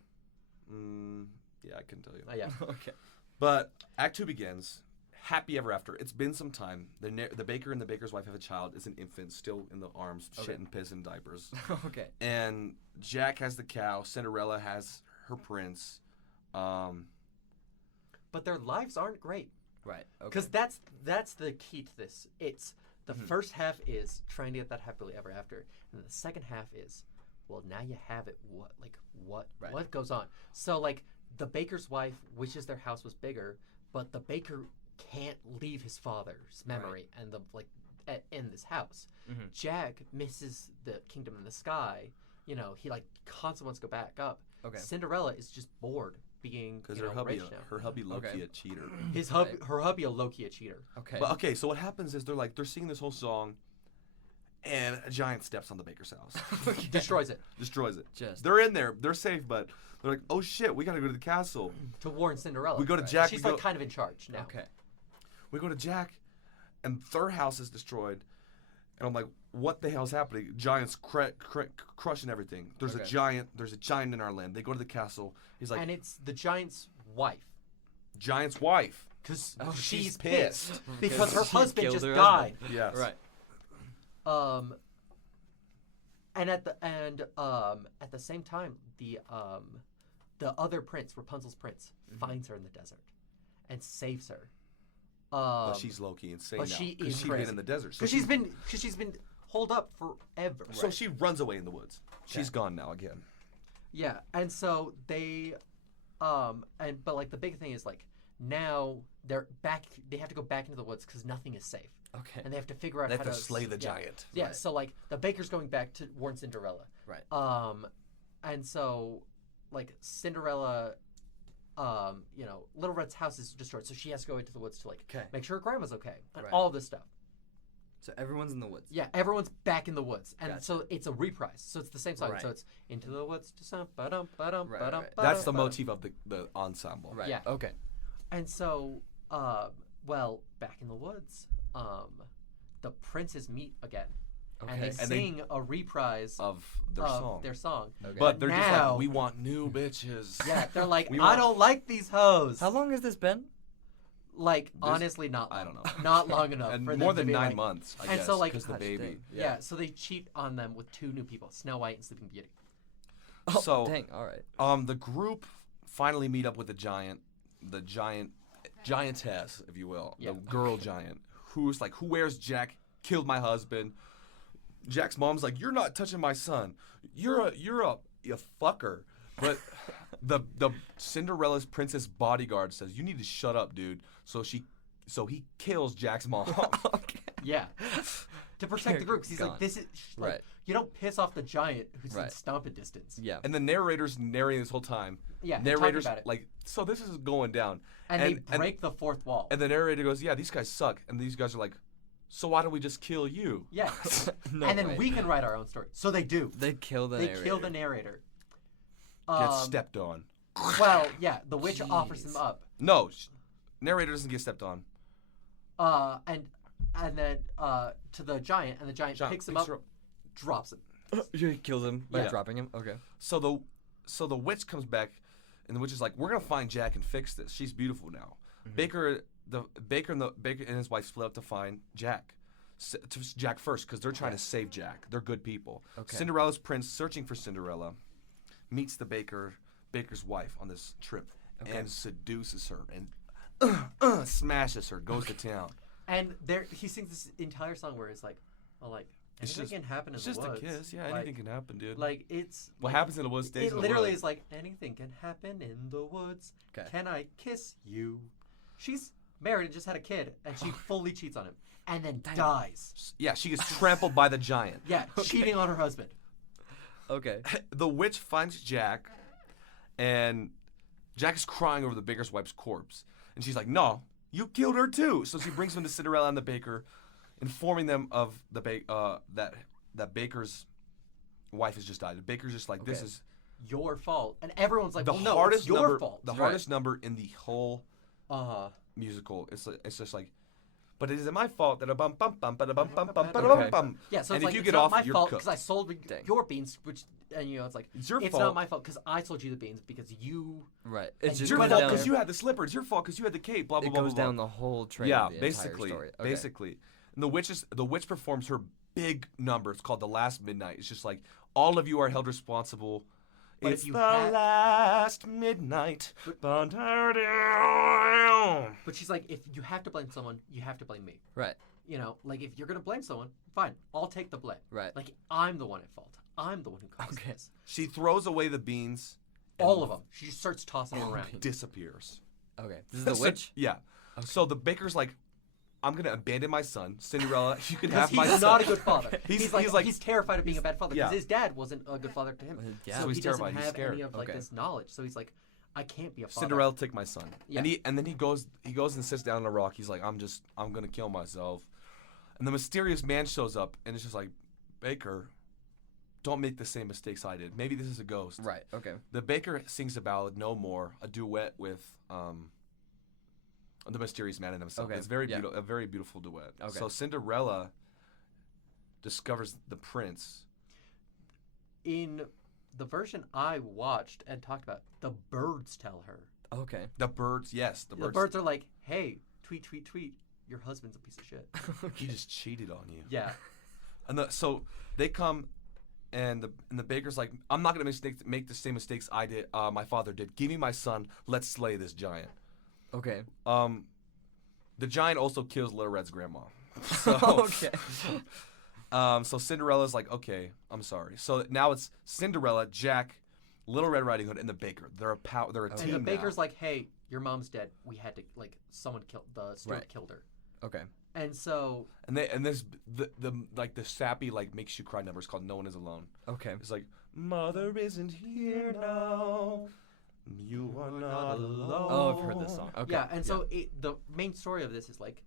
Yeah, I can tell you. Yeah. Okay. But Act 2 begins. Happy ever after. It's been some time. The baker and the baker's wife have a child. It's an infant, still in the arms, Okay. shit and piss and diapers. Okay. And Jack has the cow. Cinderella has her prince. But their lives aren't great. Right. Okay. Because that's the key to this. It's the first half is trying to get that happily ever after, and the second half is, well, now you have it. Right. What goes on? So like the baker's wife wishes their house was bigger, but the baker can't leave his father's memory and in this house. Mhm. Jack misses the kingdom in the sky. He like constantly wants to go back up. Okay. Cinderella is just bored being Because rich now. her hubby Loki Okay. a cheater. Her hubby a Loki a cheater. Okay. But okay, so what happens is they're singing this whole song, and a giant steps on the baker's house, Destroys it destroys it. Just. They're in there, they're safe, but they're like, oh shit, we gotta go to the castle. to warn Cinderella. We go to Right. Jack. She's we like go, kind of in charge now. Okay. we go to Jack, and their house is destroyed, and I'm like, what the hell's happening? Giants crushing everything. There's Okay. a giant in our land. They go to the castle. He's like, And it's the giant's wife. giant's wife. Because Oh, she's she's pissed. pissed. Because her She husband killed just her died. husband. Yes. Right. And at the same time, the other prince, Rapunzel's prince, finds her in the desert and saves her. she's low-key insane but now. she Because is she's been crazy. in the desert. Because she's been holed up forever. So she runs away in the woods. She's gone now again. Yeah, and so they, but like the big thing is like now they're back. They have to go back into the woods because nothing is safe. Okay. And they have to figure out They how have to slay the giant. Yeah. Right. So like the baker's going back to warn Cinderella. Right. And so like Cinderella, Little Red's house is destroyed, so she has to go into the woods to like make sure her grandma's okay and Right. all this stuff. So everyone's in the woods. Yeah, everyone's back in the woods, and Gotcha. so it's a reprise. So it's the same song. Right. So it's into the woods to some ba-dum ba-dum Right, ba-dum. right. That's the ba-dum. motif of the ensemble. Right. Yeah. Okay. And so, back in the woods, the princes meet again, Okay. and they And they- sing a reprise Of their song. their song. Okay. But they're just now- like, we want new bitches. Yeah, they're like, We I want- don't like these hoes. How long has this been? Like, honestly, not long. I don't know. Not long enough. And for more them than to be 9 like, months, I and guess, so, like, because the gosh baby. dang. Yeah. So they cheat on them with 2 new people, Snow White and Sleeping Beauty. Oh, So- dang. All right. The group finally meet up with the giantess, if you will, Yeah. the girl giant, who's like, who wears Jack? Killed my husband. Jack's mom's like, you're not touching my son. You're a fucker. But the Cinderella's princess bodyguard says, you need to shut up, dude. So he kills Jack's mom. Okay. Yeah. To protect the group, because he's Gone. like, this is like, Right. you don't piss off the giant who's in Right. stomping distance. Yeah. And the narrator's narrating this whole time. Yeah, they're talking Narrator's about it. like, so this is going down. And they break the 4th wall. And the narrator goes, yeah, these guys suck. And these guys are like, so why don't we just kill you? Yeah. No and then way. we can write our own story. So they do. They kill the They narrator. kill the narrator. Get stepped on. Well, yeah, the witch offers them Jeez. up. No, narrator doesn't get stepped on. And then to the giant, and the giant picks him up, her drops him. He kills him by Yeah. dropping him. Okay. So the witch comes back, and the witch is like, we're gonna find Jack and fix this. She's beautiful now. Mm-hmm. Baker and his wife split up to find Jack. To Jack first, because they're trying to save Jack. They're good people. Okay. Cinderella's prince, searching for Cinderella, meets the baker's wife on this trip, and seduces her and smashes her. Goes to town. And he sings this entire song where it's like, well, like, It's anything can happen in It's the just woods. a kiss. Yeah, Like- anything can happen, dude. Like, it's... what like, happens in the woods stays It in the literally woods. is like, anything can happen in the woods. 'Kay. Can I kiss you? She's married and just had a kid, and she fully cheats on him. And then dies. Yeah, she gets trampled by the giant. Yeah, cheating on her husband. Okay. The witch finds Jack, and Jack is crying over the baker's wife's corpse. And she's like, no, you killed her too. So she brings him to Cinderella and the baker, informing them of that baker's wife has just died. The baker's just like, this Okay. is Your fault. And everyone's like, the well, no, hardest it's your number. fault. The Right. hardest number in the whole Uh-huh. musical. It's just like, but it isn't my fault that a bum bum bum ba bum bum bum ba Okay. bum bum. Yeah, so And it's if like, you it's get not off, my you're fault cooked. because I sold Dang. your beans, which, and it's like, It's your it's fault. not my fault because I sold you the beans because you... Right. And It's It's just your But fault down- because you had the slipper. It's your fault because you had the cape. Blah blah it blah. goes blah, down blah. the whole train. Yeah, of the basically, entire story. Okay. basically. And the witch performs her big number. It's called the Last Midnight. It's just like all of you are held responsible. But It's if you the had- last midnight. But she's like, if you have to blame someone, you have to blame me. Right. You know, like, if you're going to blame someone, fine, I'll take the blame. Right. Like, I'm the one at fault. I'm the one who caused Okay. this. She throws away the beans. and All of them. She just starts tossing them around. disappears. Okay. This is the So- witch. Yeah. So the baker's like, I'm gonna abandon my son, Cinderella. You can Because have my he's son. not a good father. He's He's like- he's terrified of being a bad father because Yeah. his dad wasn't a good father to him. Yeah. So he's he doesn't terrified. He's have scared. any of like Okay. this knowledge. So he's like, I can't be a father. Cinderella, take my son. Yeah. And then he goes and sits down on a rock. He's like, I'm gonna kill myself. And the mysterious man shows up, and it's just like, Baker, don't make the same mistakes I did. Maybe this is a ghost. Right. Okay. The baker sings a ballad, No More, a duet with the mysterious man and himself. Okay, It's very yeah. a very beautiful duet. Okay. So Cinderella discovers the prince. In the version I watched and talked about, the birds tell her. Okay. The birds, yes, the The birds. birds are like, hey, tweet, tweet, tweet. Your husband's a piece of shit. He just cheated on you. Yeah. And so they come, and the baker's like, I'm not gonna make the same mistakes I did. My father did. Give me my son. Let's slay this giant. Okay. The giant also kills Little Red's grandma. So, Okay. So Cinderella's like, okay, I'm sorry. So now it's Cinderella, Jack, Little Red Riding Hood, and the baker. They're a Okay. team And the baker's now. like, hey, your mom's dead. We had to, like, someone killed, the steward Right. killed her. Okay. And so, And this the sappy like makes you cry number is called No One Is Alone. Okay. It's like, mother isn't here now. You are not alone. Oh, I've heard this song. Okay. yeah, and so the main story of this is, like,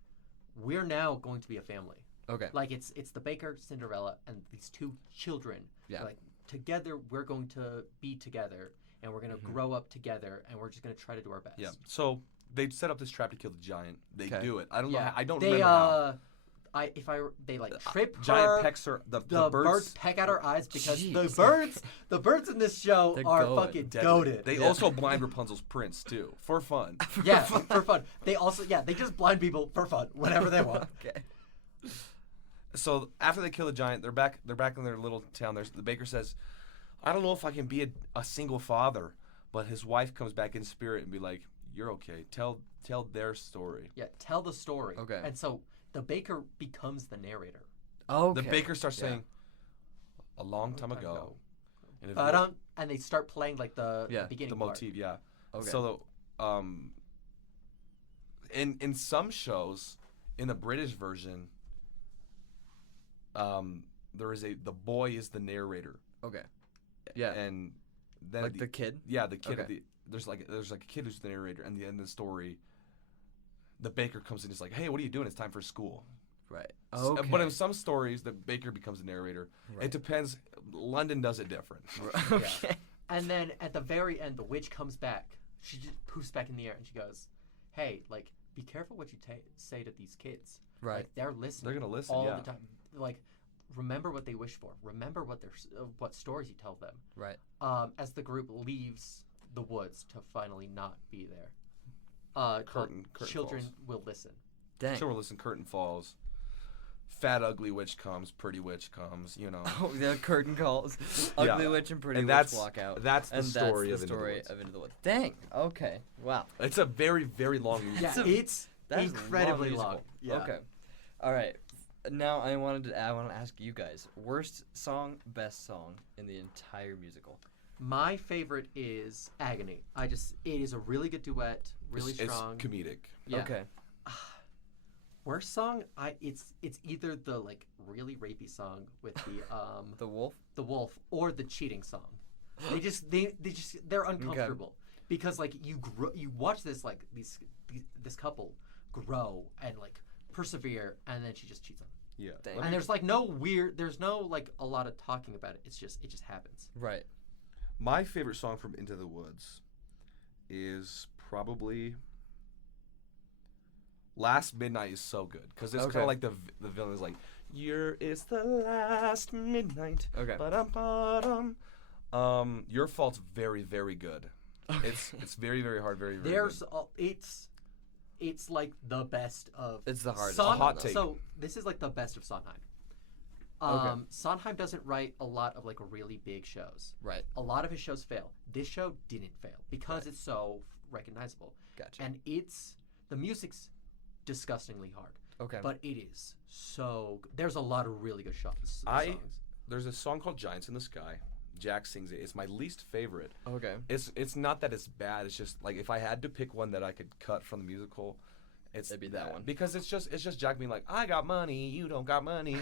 we're now going to be a family. Okay. Like, it's the baker, Cinderella, and these two children. Yeah. Like, together, we're going to be together, and we're going to grow up together, and we're just going to try to do our best. Yeah. So they set up this trap to kill the giant. They Okay. do it. I don't know. Yeah. I don't they, remember how. They like trip Giant her. pecks her. The The birds birds. peck at her eyes because Jeez. the birds in this show They're are going. fucking deadly. goated. They Yeah. also blind Rapunzel's prince too, for fun. Yeah, for fun. They also they just blind people for fun whenever they want. Okay. So after they kill the giant, they're back in their little town. The baker says, "I don't know if I can be a single father," but his wife comes back in spirit and be like, "You're okay. Tell their story." Yeah, tell the story. Okay. And so the baker becomes the narrator. Okay. The baker starts Yeah. saying, "A long time ago," and if And they start playing like the beginning the part. motif, yeah. Okay. So in some shows, in the British version, there is the boy is the narrator. Okay. Yeah. And then Like the kid. yeah, the kid. Okay. There's like a kid who's the narrator, and the end of the story, the baker comes in. He's like, "Hey, what are you doing? It's time for school." Right. But Okay. in some stories, the baker becomes the narrator. Right. It depends. London does it different. Okay. And then at the very end, the witch comes back. She just poofs back in the air and she goes, "Hey, like, be careful what you say to these kids. Right. Like, they're listening. They're gonna listen, all yeah. the time. Like, remember what they wish for. Remember what stories you tell them." Right. As the group leaves the woods to finally not be there, Curtain children falls. will listen. Dang. So we're listening. Curtain falls. Fat ugly witch comes. Pretty witch comes. You know. Oh, the curtain calls. Yeah. Ugly witch and pretty And witch that's- walk out. that's the and story that's of the Into the story Woods. of Into the Woods. Dang. Okay. Wow. It's a very very long movie. Yeah, a- it's That is incredibly musical. long. Yeah. Okay. All right. Now I want to ask you guys: worst song, best song in the entire musical. My favorite is Agony. It is a really good duet, really strong. It's comedic. Yeah. Okay. Worst song, it's either the like really rapey song with the The Wolf. the wolf or the cheating song. They're uncomfortable because like you watch this like this couple grow and like persevere and then she just cheats on them. Yeah. Dang. And there's no like a lot of talking about it. It just happens. Right. My favorite song from Into the Woods is probably Last Midnight is so good because it's kind Okay. of like the villain is like, it's the last midnight. Okay. Ba-dum-ba-dum. Your Fault's very very good. It's very very hard, very very There's good. it's like the best of It's the hardest. Son- A hot take. So this is like the best of Sondheim. Okay. Sondheim doesn't write a lot of like really big shows. Right. A lot of his shows fail. This show didn't fail because it's so recognizable. Gotcha. And the music's disgustingly hard, Okay. but it is so. There's a lot of really good songs. There's a song called Giants in the Sky. Jack sings it. It's my least favorite. Okay. It's not that it's bad. It's just like if I had to pick one that I could cut from the musical, it'd be that one. because it's just Jack being like, I got money, you don't got money.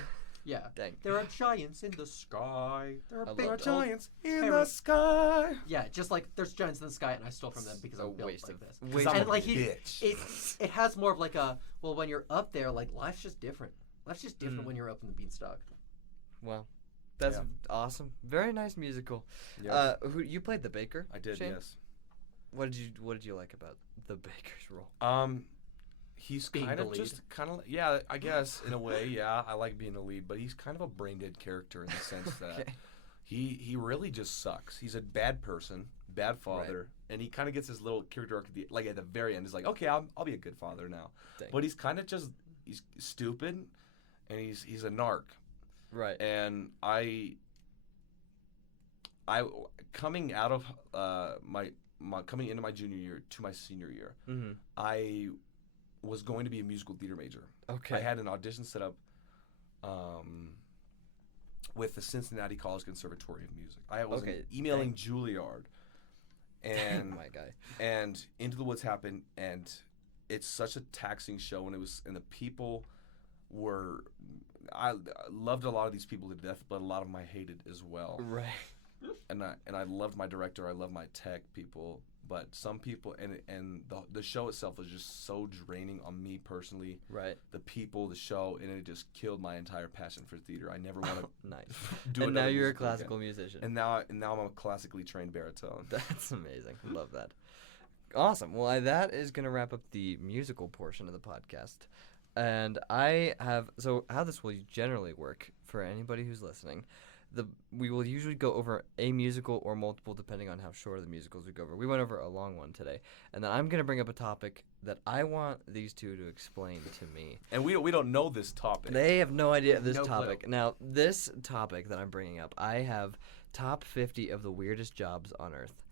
Yeah. Dang. There are giants in the sky. There are I big love There are that. giants in Harry- the sky. Yeah, just like there's giants in the sky, and I stole from them because A I'm built waste like of- this. waste I'm And a like bitch. it has more of like a when you're up there, like life's just different. Life's just different when you're up in the beanstalk. Wow. That's Yeah. awesome. Very nice musical. Yes. Who you played the baker? I did, Shane? yes. What did you like about the baker's role? He's Being kind the of lead. just kind of yeah, I guess in a way, yeah, I like being the lead, but he's kind of a brain dead character in the sense that Okay. he really just sucks. He's a bad person, bad father, and he kind of gets his little character arc at the very end. He's like, okay, I'll be a good father now, Dang. but he's kind of just he's stupid, and he's a narc. Right. And I coming out of my coming into my junior year to my senior year, Mm-hmm. I was going to be a musical theater major. Okay. I had an audition set up with the Cincinnati College Conservatory of Music. I was emailing Juilliard, and my guy. And Into the Woods happened, and it's such a taxing show, and the people were. I loved a lot of these people to death, but a lot of them I hated as well. Right. And I loved my director. I loved my tech people. But some people and the show itself was just so draining on me personally. Right. The people, the show, and it just killed my entire passion for theater. I never want to nice. do and now you're a musical classical again. musician. And now I'm a classically trained baritone. That's amazing. Love that. Awesome. Well, that is going to wrap up the musical portion of the podcast. And so how this will generally work for anybody who's listening. We will usually go over a musical or multiple depending on how short of the musicals we go over. We went over a long one today. And then I'm going to bring up a topic that I want these two to explain to me. And we don't know this topic. They have no idea this No topic. clue. Now, this topic that I'm bringing up, I have top 50 of the weirdest jobs on earth.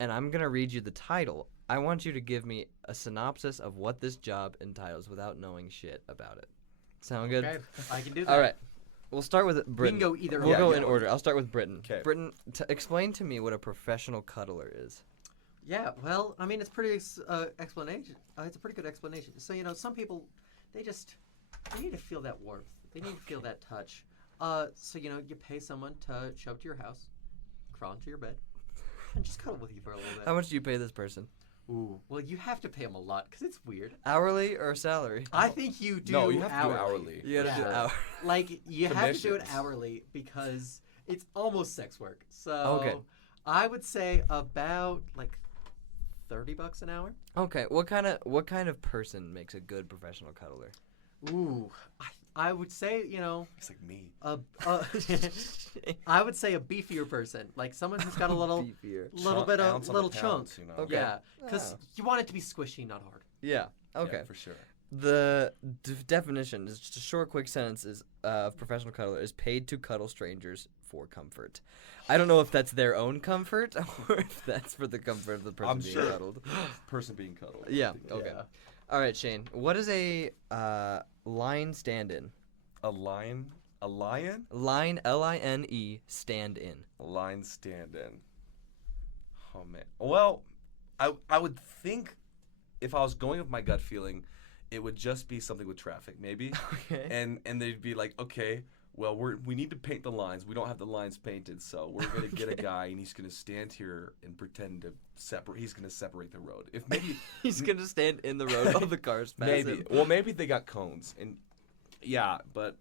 And I'm going to read you the title. I want you to give me a synopsis of what this job entitles without knowing shit about it. Sound good? Okay, I can do that. All right. We'll start with Britton. We can go either We'll way. go in order. I'll start with Britton. 'Kay. Britton, explain to me what a professional cuddler is. Yeah, well, I mean, it's pretty explanation. It's a pretty good explanation. So, some people, they need to feel that warmth. They need to feel that touch. So, you pay someone to show up to your house, crawl into your bed, and just cuddle with you for a little bit. How much do you pay this person? Ooh, well, you have to pay them a lot because it's weird. Hourly or salary? I think you do. No, you have to do hourly. hourly. You gotta do Yeah. hour. Like you have to do it Commissions. hourly because it's almost sex work. So Okay. I would say about like $30 an hour. Okay. What kind of person makes a good professional cuddler? Ooh, I would say It's like me. I would say a beefier person, like someone who's got a little Beefier. little bit of Ounce on little the chunk. pounds, you know? Okay. Yeah, because Oh. you want it to be squishy, not hard. Yeah. Okay. Yeah, for sure. The definition is just a short, quick sentence of professional cuddler is paid to cuddle strangers for comfort. I don't know if that's their own comfort or if that's for the comfort of the person I'm being sure. cuddled. Person being cuddled. Yeah. Okay. Yeah. All right, Shane. What is a line stand-in? A lion? Line, L-I-N-E, stand-in. A line stand-in. Oh, man. Well, I would think if I was going with my gut feeling, it would just be something with traffic, maybe. Okay. And they'd be like, okay, well, we need to paint the lines. We don't have the lines painted, so we're gonna get a guy, and he's gonna stand here and pretend to separate. He's gonna separate the road. If maybe He's gonna stand in the road while the cars pass maybe. him. Well, maybe they got cones, and yeah, but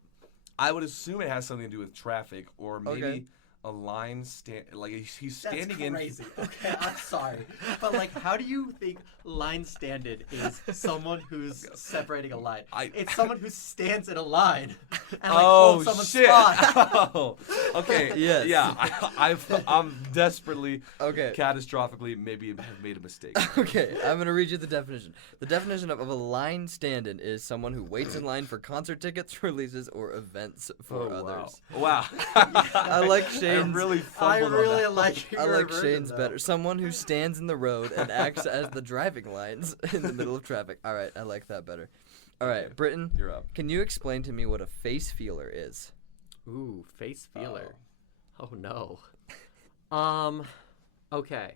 I would assume it has something to do with traffic, or maybe Okay. a line stand. Like he's That's standing crazy. Okay, I'm sorry, but like, how do you think line standing is someone who's separating a line? It's someone who stands in a line and like holds someone's shit! spot. Oh, okay. Yes. Yeah, I'm desperately, Okay. catastrophically, maybe have made a mistake. Okay, I'm gonna read you the definition. The definition of a line stand-in is someone who waits in line for concert tickets, releases, or events for others. Wow. I like Shane's. I really I fumbled on really that. like your I like version, Shane's though. better. Someone who stands in the road and acts as the driving lines in the middle of traffic. All right, I like that better. All right, Okay. Britton, You're up. can you explain to me what a face feeler is? Ooh, face feeler. Oh. Oh no. Okay.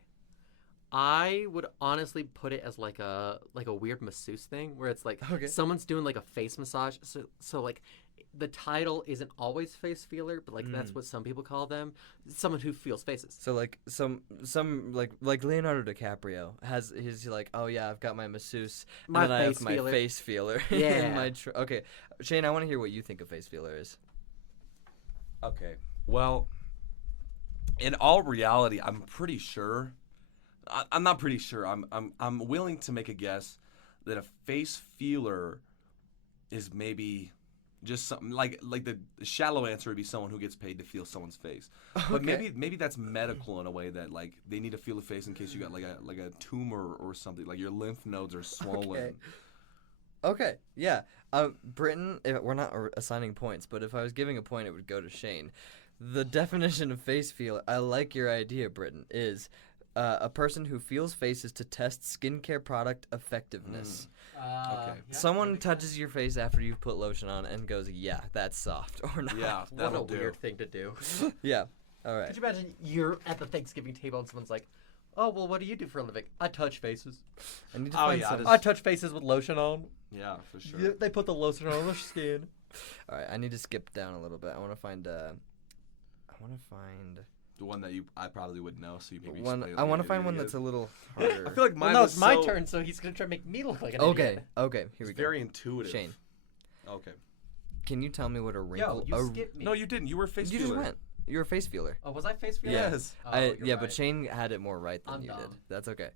I would honestly put it as like a weird masseuse thing where it's like Okay. someone's doing like a face massage. So like the title isn't always face feeler, but like that's what some people call them. Someone who feels faces. So like some like Leonardo DiCaprio he's like, oh yeah, I've got my masseuse, and My then I have face my feeler. face feeler. Yeah. in my okay, Shane, I want to hear what you think a face feeler is. Okay. Well, in all reality, I'm pretty sure. I'm not pretty sure. I'm willing to make a guess that a face feeler is maybe just something like the shallow answer would be someone who gets paid to feel someone's face. But Okay. maybe that's medical in a way that like they need to feel the face in case you got like a tumor or something, like your lymph nodes are swollen. Okay, yeah. Britton, we're not assigning points, but if I was giving a point, it would go to Shane. The definition of face feeler, I like your idea, Britton, is A person who feels faces to test skincare product effectiveness. Okay. Yeah, Someone that makes touches sense. your face after you've put lotion on and goes, "Yeah, that's soft," or not. Yeah, What a that'll do. weird thing to do. Yeah. All right. Could you imagine you're at the Thanksgiving table and someone's like, "Oh, well, what do you do for a living?" "I touch faces. I need to Oh, find yeah, some. this- I touch faces with lotion on." Yeah, for sure. Yeah, they put the lotion on their skin. All right. I need to skip down a little bit. I want to find. The one that I probably would know, so you maybe One. explain I want to it find one again. that's a little harder. I feel like Well, mine no, was it's my so- turn, so he's gonna try to make me look like an Okay. idiot. Okay. Here we It's go. very intuitive. Shane, Okay. can you tell me what a wrinkle? Yo, a- you skipped me. No, you didn't. You were face You just feeler. went. You're a face feeler. Oh, was I face feeling? Yes. Oh, you're Yeah, but right. Shane had it more right than I'm you did. dumb. That's okay.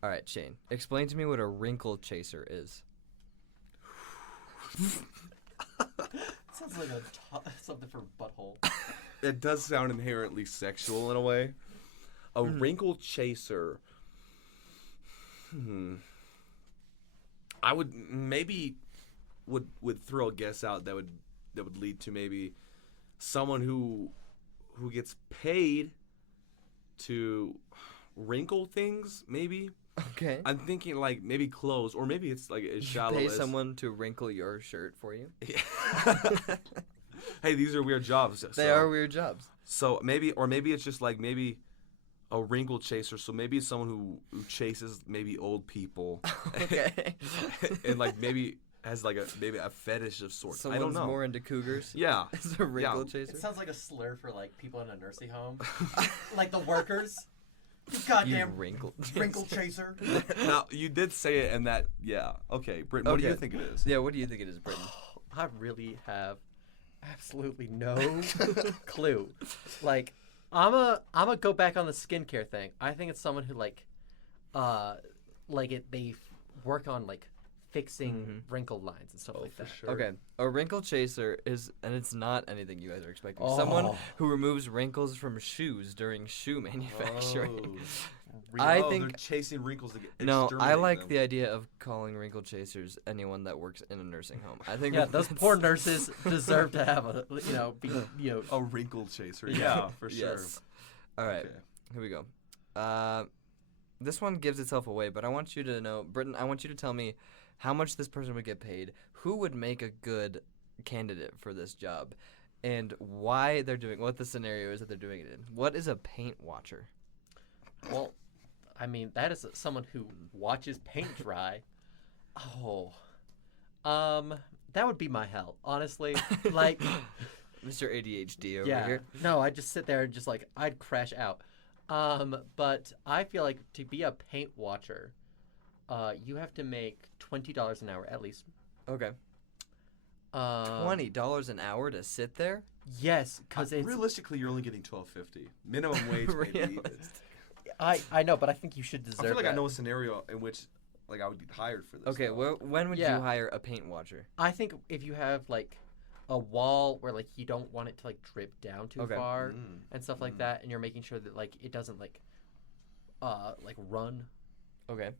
All right, Shane, explain to me what a wrinkle chaser is. Sounds like something for butthole. It does sound inherently sexual in a way. A wrinkle chaser. I would maybe would throw a guess out that would lead to maybe someone who gets paid to wrinkle things. Maybe Okay. I'm thinking like maybe clothes, or maybe it's like as You shallow pay as someone to wrinkle your shirt for you. Hey, these are weird jobs. They are weird jobs. So maybe it's just like maybe a wrinkle chaser. So maybe it's someone who chases maybe old people. Okay. And like maybe has like a fetish of sorts. I Someone's don't know. more into cougars. Yeah. It's a wrinkle It chaser. sounds like a slur for like people in a nursing home, like the workers. You goddamn You wrinkle. wrinkle chaser. Now you did say it, and that okay. Britton, what do you Okay. think it is? Yeah. What do you think it is, Britton? I really have absolutely no clue. Like, I'ma go back on the skincare thing. I think it's someone who they work on like fixing wrinkle lines and stuff like for that. sure. Okay, a wrinkle chaser is, and it's not anything you guys are expecting. Someone Oh. who removes wrinkles from shoes during shoe manufacturing. Oh. I Oh, think- they're chasing wrinkles to get. No, I exterminate like them. the idea of calling wrinkle chasers anyone that works in a nursing home. I think Yeah, those that's- poor nurses deserve to have a wrinkle chaser. Yeah. Yeah, for sure. Yes. All right, Okay. here we go. This one gives itself away, but I want you to know, Britton. I want you to tell me how much this person would get paid, who would make a good candidate for this job, and why they're doing what the scenario is that they're doing it in. What is a paint watcher? Well, I mean, that is someone who watches paint dry. Oh. That would be my hell, honestly. Like, Mr. ADHD over yeah. here. No, I'd just sit there and just like I'd crash out. But I feel like to be a paint watcher, you have to make $20 an hour at least. Okay. Um, $20 an hour to sit there? Yes, because it's Realistically, you're only getting $12.50 minimum wage. Maybe. Realist- I know, but I think you should deserve. I feel like that. I know a scenario in which like I would get hired for this. Okay, though. well, when would Yeah. you hire a paint watcher? I think if you have like a wall where like you don't want it to like drip down too Okay. far Mm. and stuff like that, and you're making sure that like it doesn't like run. Okay.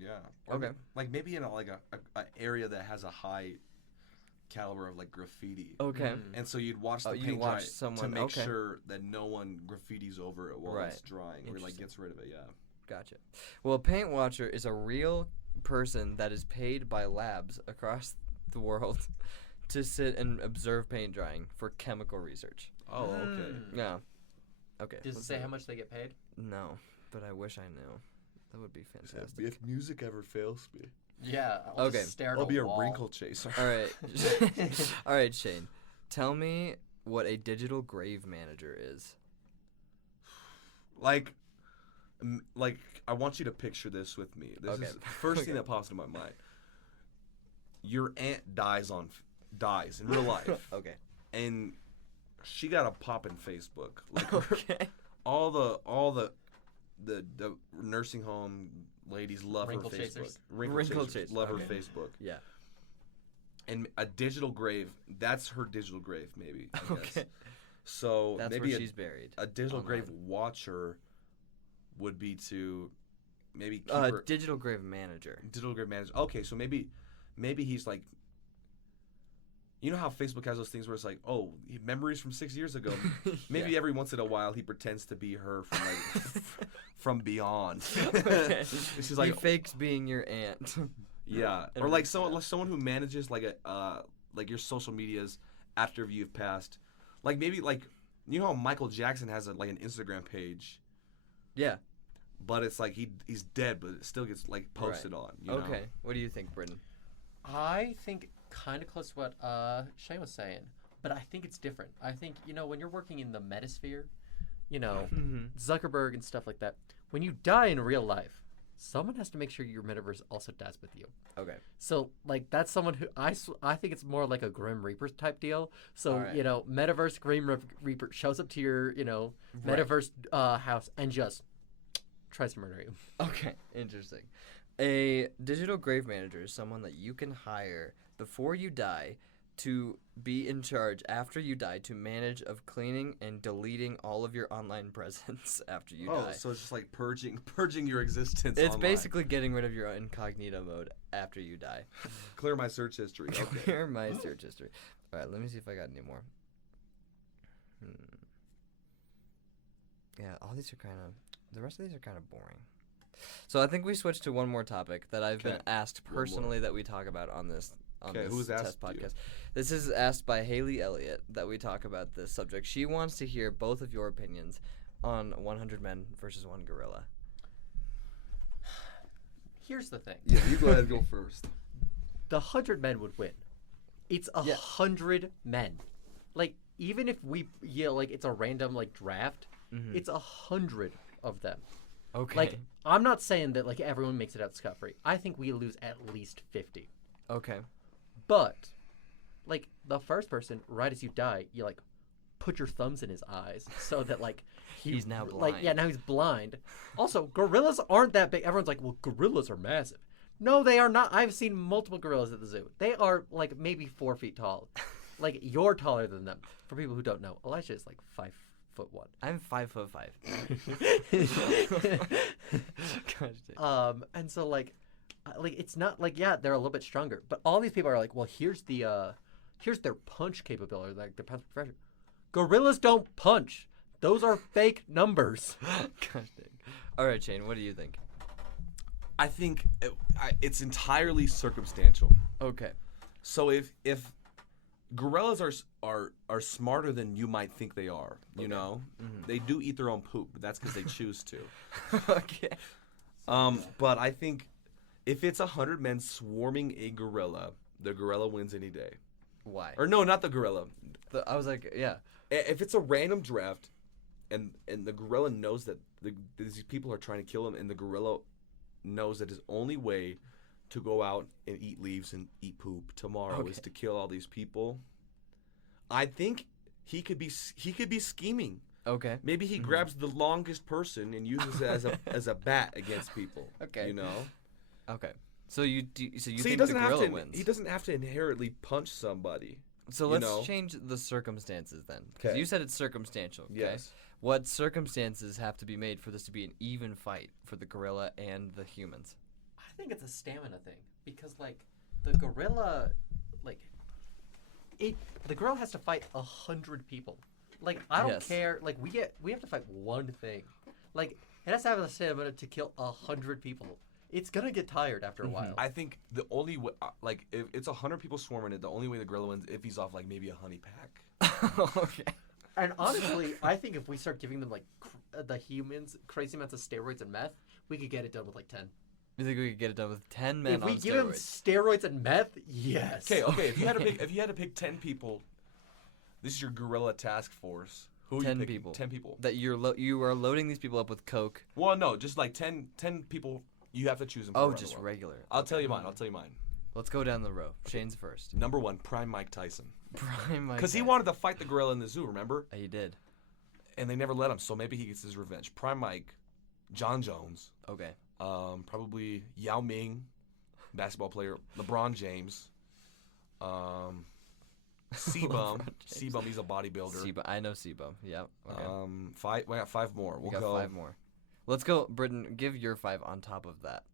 Yeah. Or Okay. Like maybe in a area that has a high caliber of like graffiti. Okay. Mm. And so you'd watch Oh, the you paint watch dry to someone- make okay. sure that no one graffitis over it while it's Right. drying, or like Interesting. gets rid of it. Yeah. Gotcha. Well, a paint watcher is a real person that is paid by labs across the world to sit and observe paint drying for chemical research. Oh, okay. Mm. Yeah. Okay. Does it let's say do how much they get paid? No, but I wish I knew. That would be fantastic. If music ever fails me, Yeah. I'll Okay. Just stare at I'll be a wall. wrinkle chaser. All right. All right, Shane. Tell me what a digital grave manager is. Like I want you to picture this with me. This Okay. is the first thing Okay. that pops into my mind. Your aunt dies in real life, Okay. and she got a pop in Facebook. Like Okay. all the nursing home ladies love Wrinkle her Facebook. chasers. Wrinkle chasers, love okay. her Facebook. Yeah. And a digital grave, that's her digital grave, maybe. I guess. Okay. So That's maybe where she's buried. a digital online. grave watcher would be to maybe keep her Digital grave manager. digital grave manager. Okay, so maybe he's like you know how Facebook has those things where it's like, oh, memories from 6 years ago. Maybe Yeah. every once in a while he pretends to be her from like from beyond. Okay. She's He like, fakes being your aunt. yeah, And or like reads it someone who manages like a like your social medias after you've passed. Like maybe like you know how Michael Jackson has like an Instagram page, Yeah. but it's like he's dead, but it still gets like posted on. You know? Okay. What do you think, Britton? I think kind of close to what Shane was saying, but I think it's different. I think, when you're working in the metasphere, Zuckerberg and stuff like that, when you die in real life, someone has to make sure your metaverse also dies with you. Okay. So, like, that's someone who I think it's more like a Grim Reaper type deal. So, All right. metaverse Grim Reaper shows up to your, Right. metaverse house and just tries to murder you. Okay, interesting. A digital grave manager is someone that you can hire before you die to be in charge after you die to manage of cleaning and deleting all of your online presence after you die. So it's just like purging your existence. It's online. basically getting rid of your incognito mode after you die. clear my search history. Okay. Clear my search history. All right, let me see if I got any more. Yeah, all these are the rest of these are kind of boring. So I think we switched to one more topic that I've been Okay. asked One more. personally that we talk about on this Okay, who's test asked you? podcast. This is asked by Haley Elliott that we talk about this subject. She wants to hear both of your opinions on 100 Men versus 1 Gorilla. Here's the thing. Yeah, you go ahead and go first. The 100 men would win. It's 100 men. Like, even if it's a random, draft, it's 100 of them. Okay. Like, I'm not saying that, everyone makes it out scot-free. I think we lose at least 50. Okay. But, the first person, right as you die, you, put your thumbs in his eyes so that, He's now blind. now he's blind. Also, gorillas aren't that big. Everyone's like, well, gorillas are massive. No, they are not. I've seen multiple gorillas at the zoo. They are, maybe 4 feet tall. You're taller than them. For people who don't know, Elijah is, 5'1". I'm 5'5". Gosh, dang. And so, it's not, they're a little bit stronger. But all these people are like, well, here's their punch capability, the punch pressure. Gorillas don't punch. Those are fake numbers. Gosh, dang. All right, Shane, what do you think? I think it's entirely circumstantial. Okay. So if gorillas are smarter than you might think they are, you know, they do eat their own poop, but that's because they choose to. Okay. But I think if it's 100 men swarming a gorilla, the gorilla wins any day. Why? Or no, not the gorilla. I was like, yeah. If it's a random draft, and the gorilla knows that these people are trying to kill him, and the gorilla knows that his only way to go out and eat leaves and eat poop tomorrow is to kill all these people, I think he could be scheming. Okay. Maybe he grabs the longest person and uses it as a bat against people. Okay. You know. Okay. So you think he doesn't the have gorilla to. wins? He doesn't have to inherently punch somebody. So you let's know? change the circumstances then. Because 'Kay. you said it's circumstantial. Okay? Yes. What circumstances have to be made for this to be an even fight for the gorilla and the humans? I think it's a stamina thing because the gorilla, the gorilla has to fight 100 people. I don't Yes. care. We have to fight one thing. It has to have the stamina to kill 100 people. It's gonna get tired after a while. I think the only way, if it's 100 people swarming it, the only way the gorilla wins if he's off maybe a honey pack. Okay. And honestly, I think if we start giving them the humans crazy amounts of steroids and meth, we could get it done with 10. You think we could get it done with 10 men If on we give them steroids? steroids and meth, yes. Okay. If you had to pick 10 people, this is your gorilla task force. Who are you 10 picking? people. 10 people. That you are loading these people up with coke. Well, no, just 10 people. You have to choose them. Oh, just regular. I'll tell you mine. Let's go down the row. Shane's first. Number 1, Prime Mike Tyson. Prime Mike Because he Tyson. wanted to fight the gorilla in the zoo, remember? He did. And they never let him, so maybe he gets his revenge. Prime Mike, John Jones, Okay. probably Yao Ming, basketball player, LeBron James, C-Bum. C-Bum, he's a bodybuilder. Sebum. I know Sebum. Yep. Okay. We got 5 more. we We'll got go 5 more. Let's go, Britton. Give your 5 on top of that.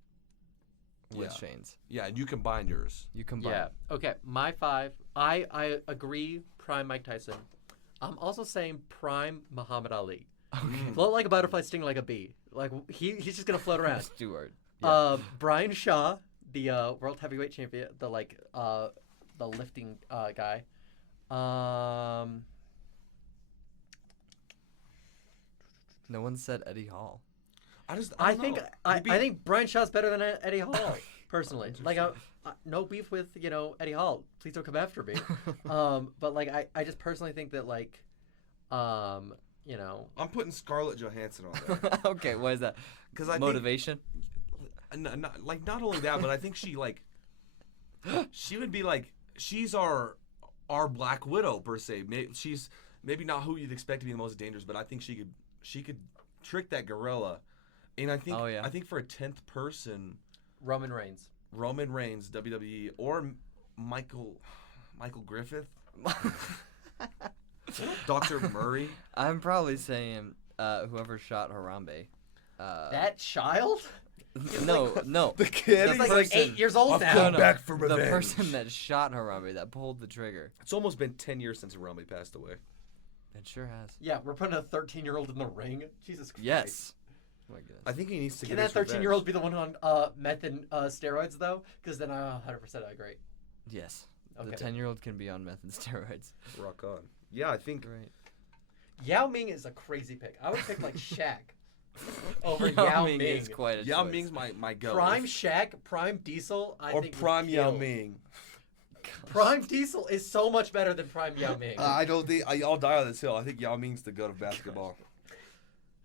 with Yeah. Shane's. Yeah, and you combine yours. You combine. Yeah. Okay. My 5. I agree. Prime Mike Tyson. I'm also saying prime Muhammad Ali. Mm. Float like a butterfly, sting like a bee. Like he's just gonna float around. Stewart. Brian Shaw, the world heavyweight champion, the lifting guy. No one said Eddie Hall. I don't think know. I He'd be- think Brian Shaw's better than Eddie Hall, personally. Like, no beef with Eddie Hall. Please don't come after me. But like I just personally think that like, I'm putting Scarlett Johansson on there. Okay, what is that? Because I Motivation. think, not only that, but I think she she would be like, she's our Black Widow per se. She's maybe not who you'd expect to be the most dangerous, but I think she could trick that gorilla. And I think I think for a 10th person, Roman Reigns, WWE, or Michael Griffith, Dr. Murray. I'm probably saying whoever shot Harambe. that child. No. The kid. He's like person- 8 years old I've now. come back for The revenge. person that shot Harambe, that pulled the trigger. It's almost been 10 years since Harambe passed away. It sure has. Yeah, we're putting a 13-year-old in the ring. Jesus Christ. Yes. Oh my goodness. I think he needs to Can get that his 13-year-old be the one on meth and steroids though? Because then 100% I agree. Yes. Okay. The 10-year-old can be on meth and steroids. revenge. Rock on. Yeah, I think. Great. Yao Ming is a crazy pick. I would pick like Shaq over Yao Yao Ming Ming. is quite a Yao choice. Ming's my go. Prime Shaq, Prime Diesel. I or think would Prime Yao kill. Ming. Prime Diesel is so much better than Prime Yao Ming. I don't think I'll die on this hill. I think Yao Ming's the goat of basketball.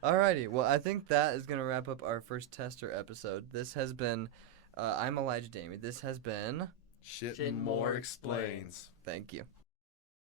Alrighty, well, I think that is going to wrap up our first tester episode. This has been, I'm Elijah Damey. This has been, Shit Shitton more more explains. thank you.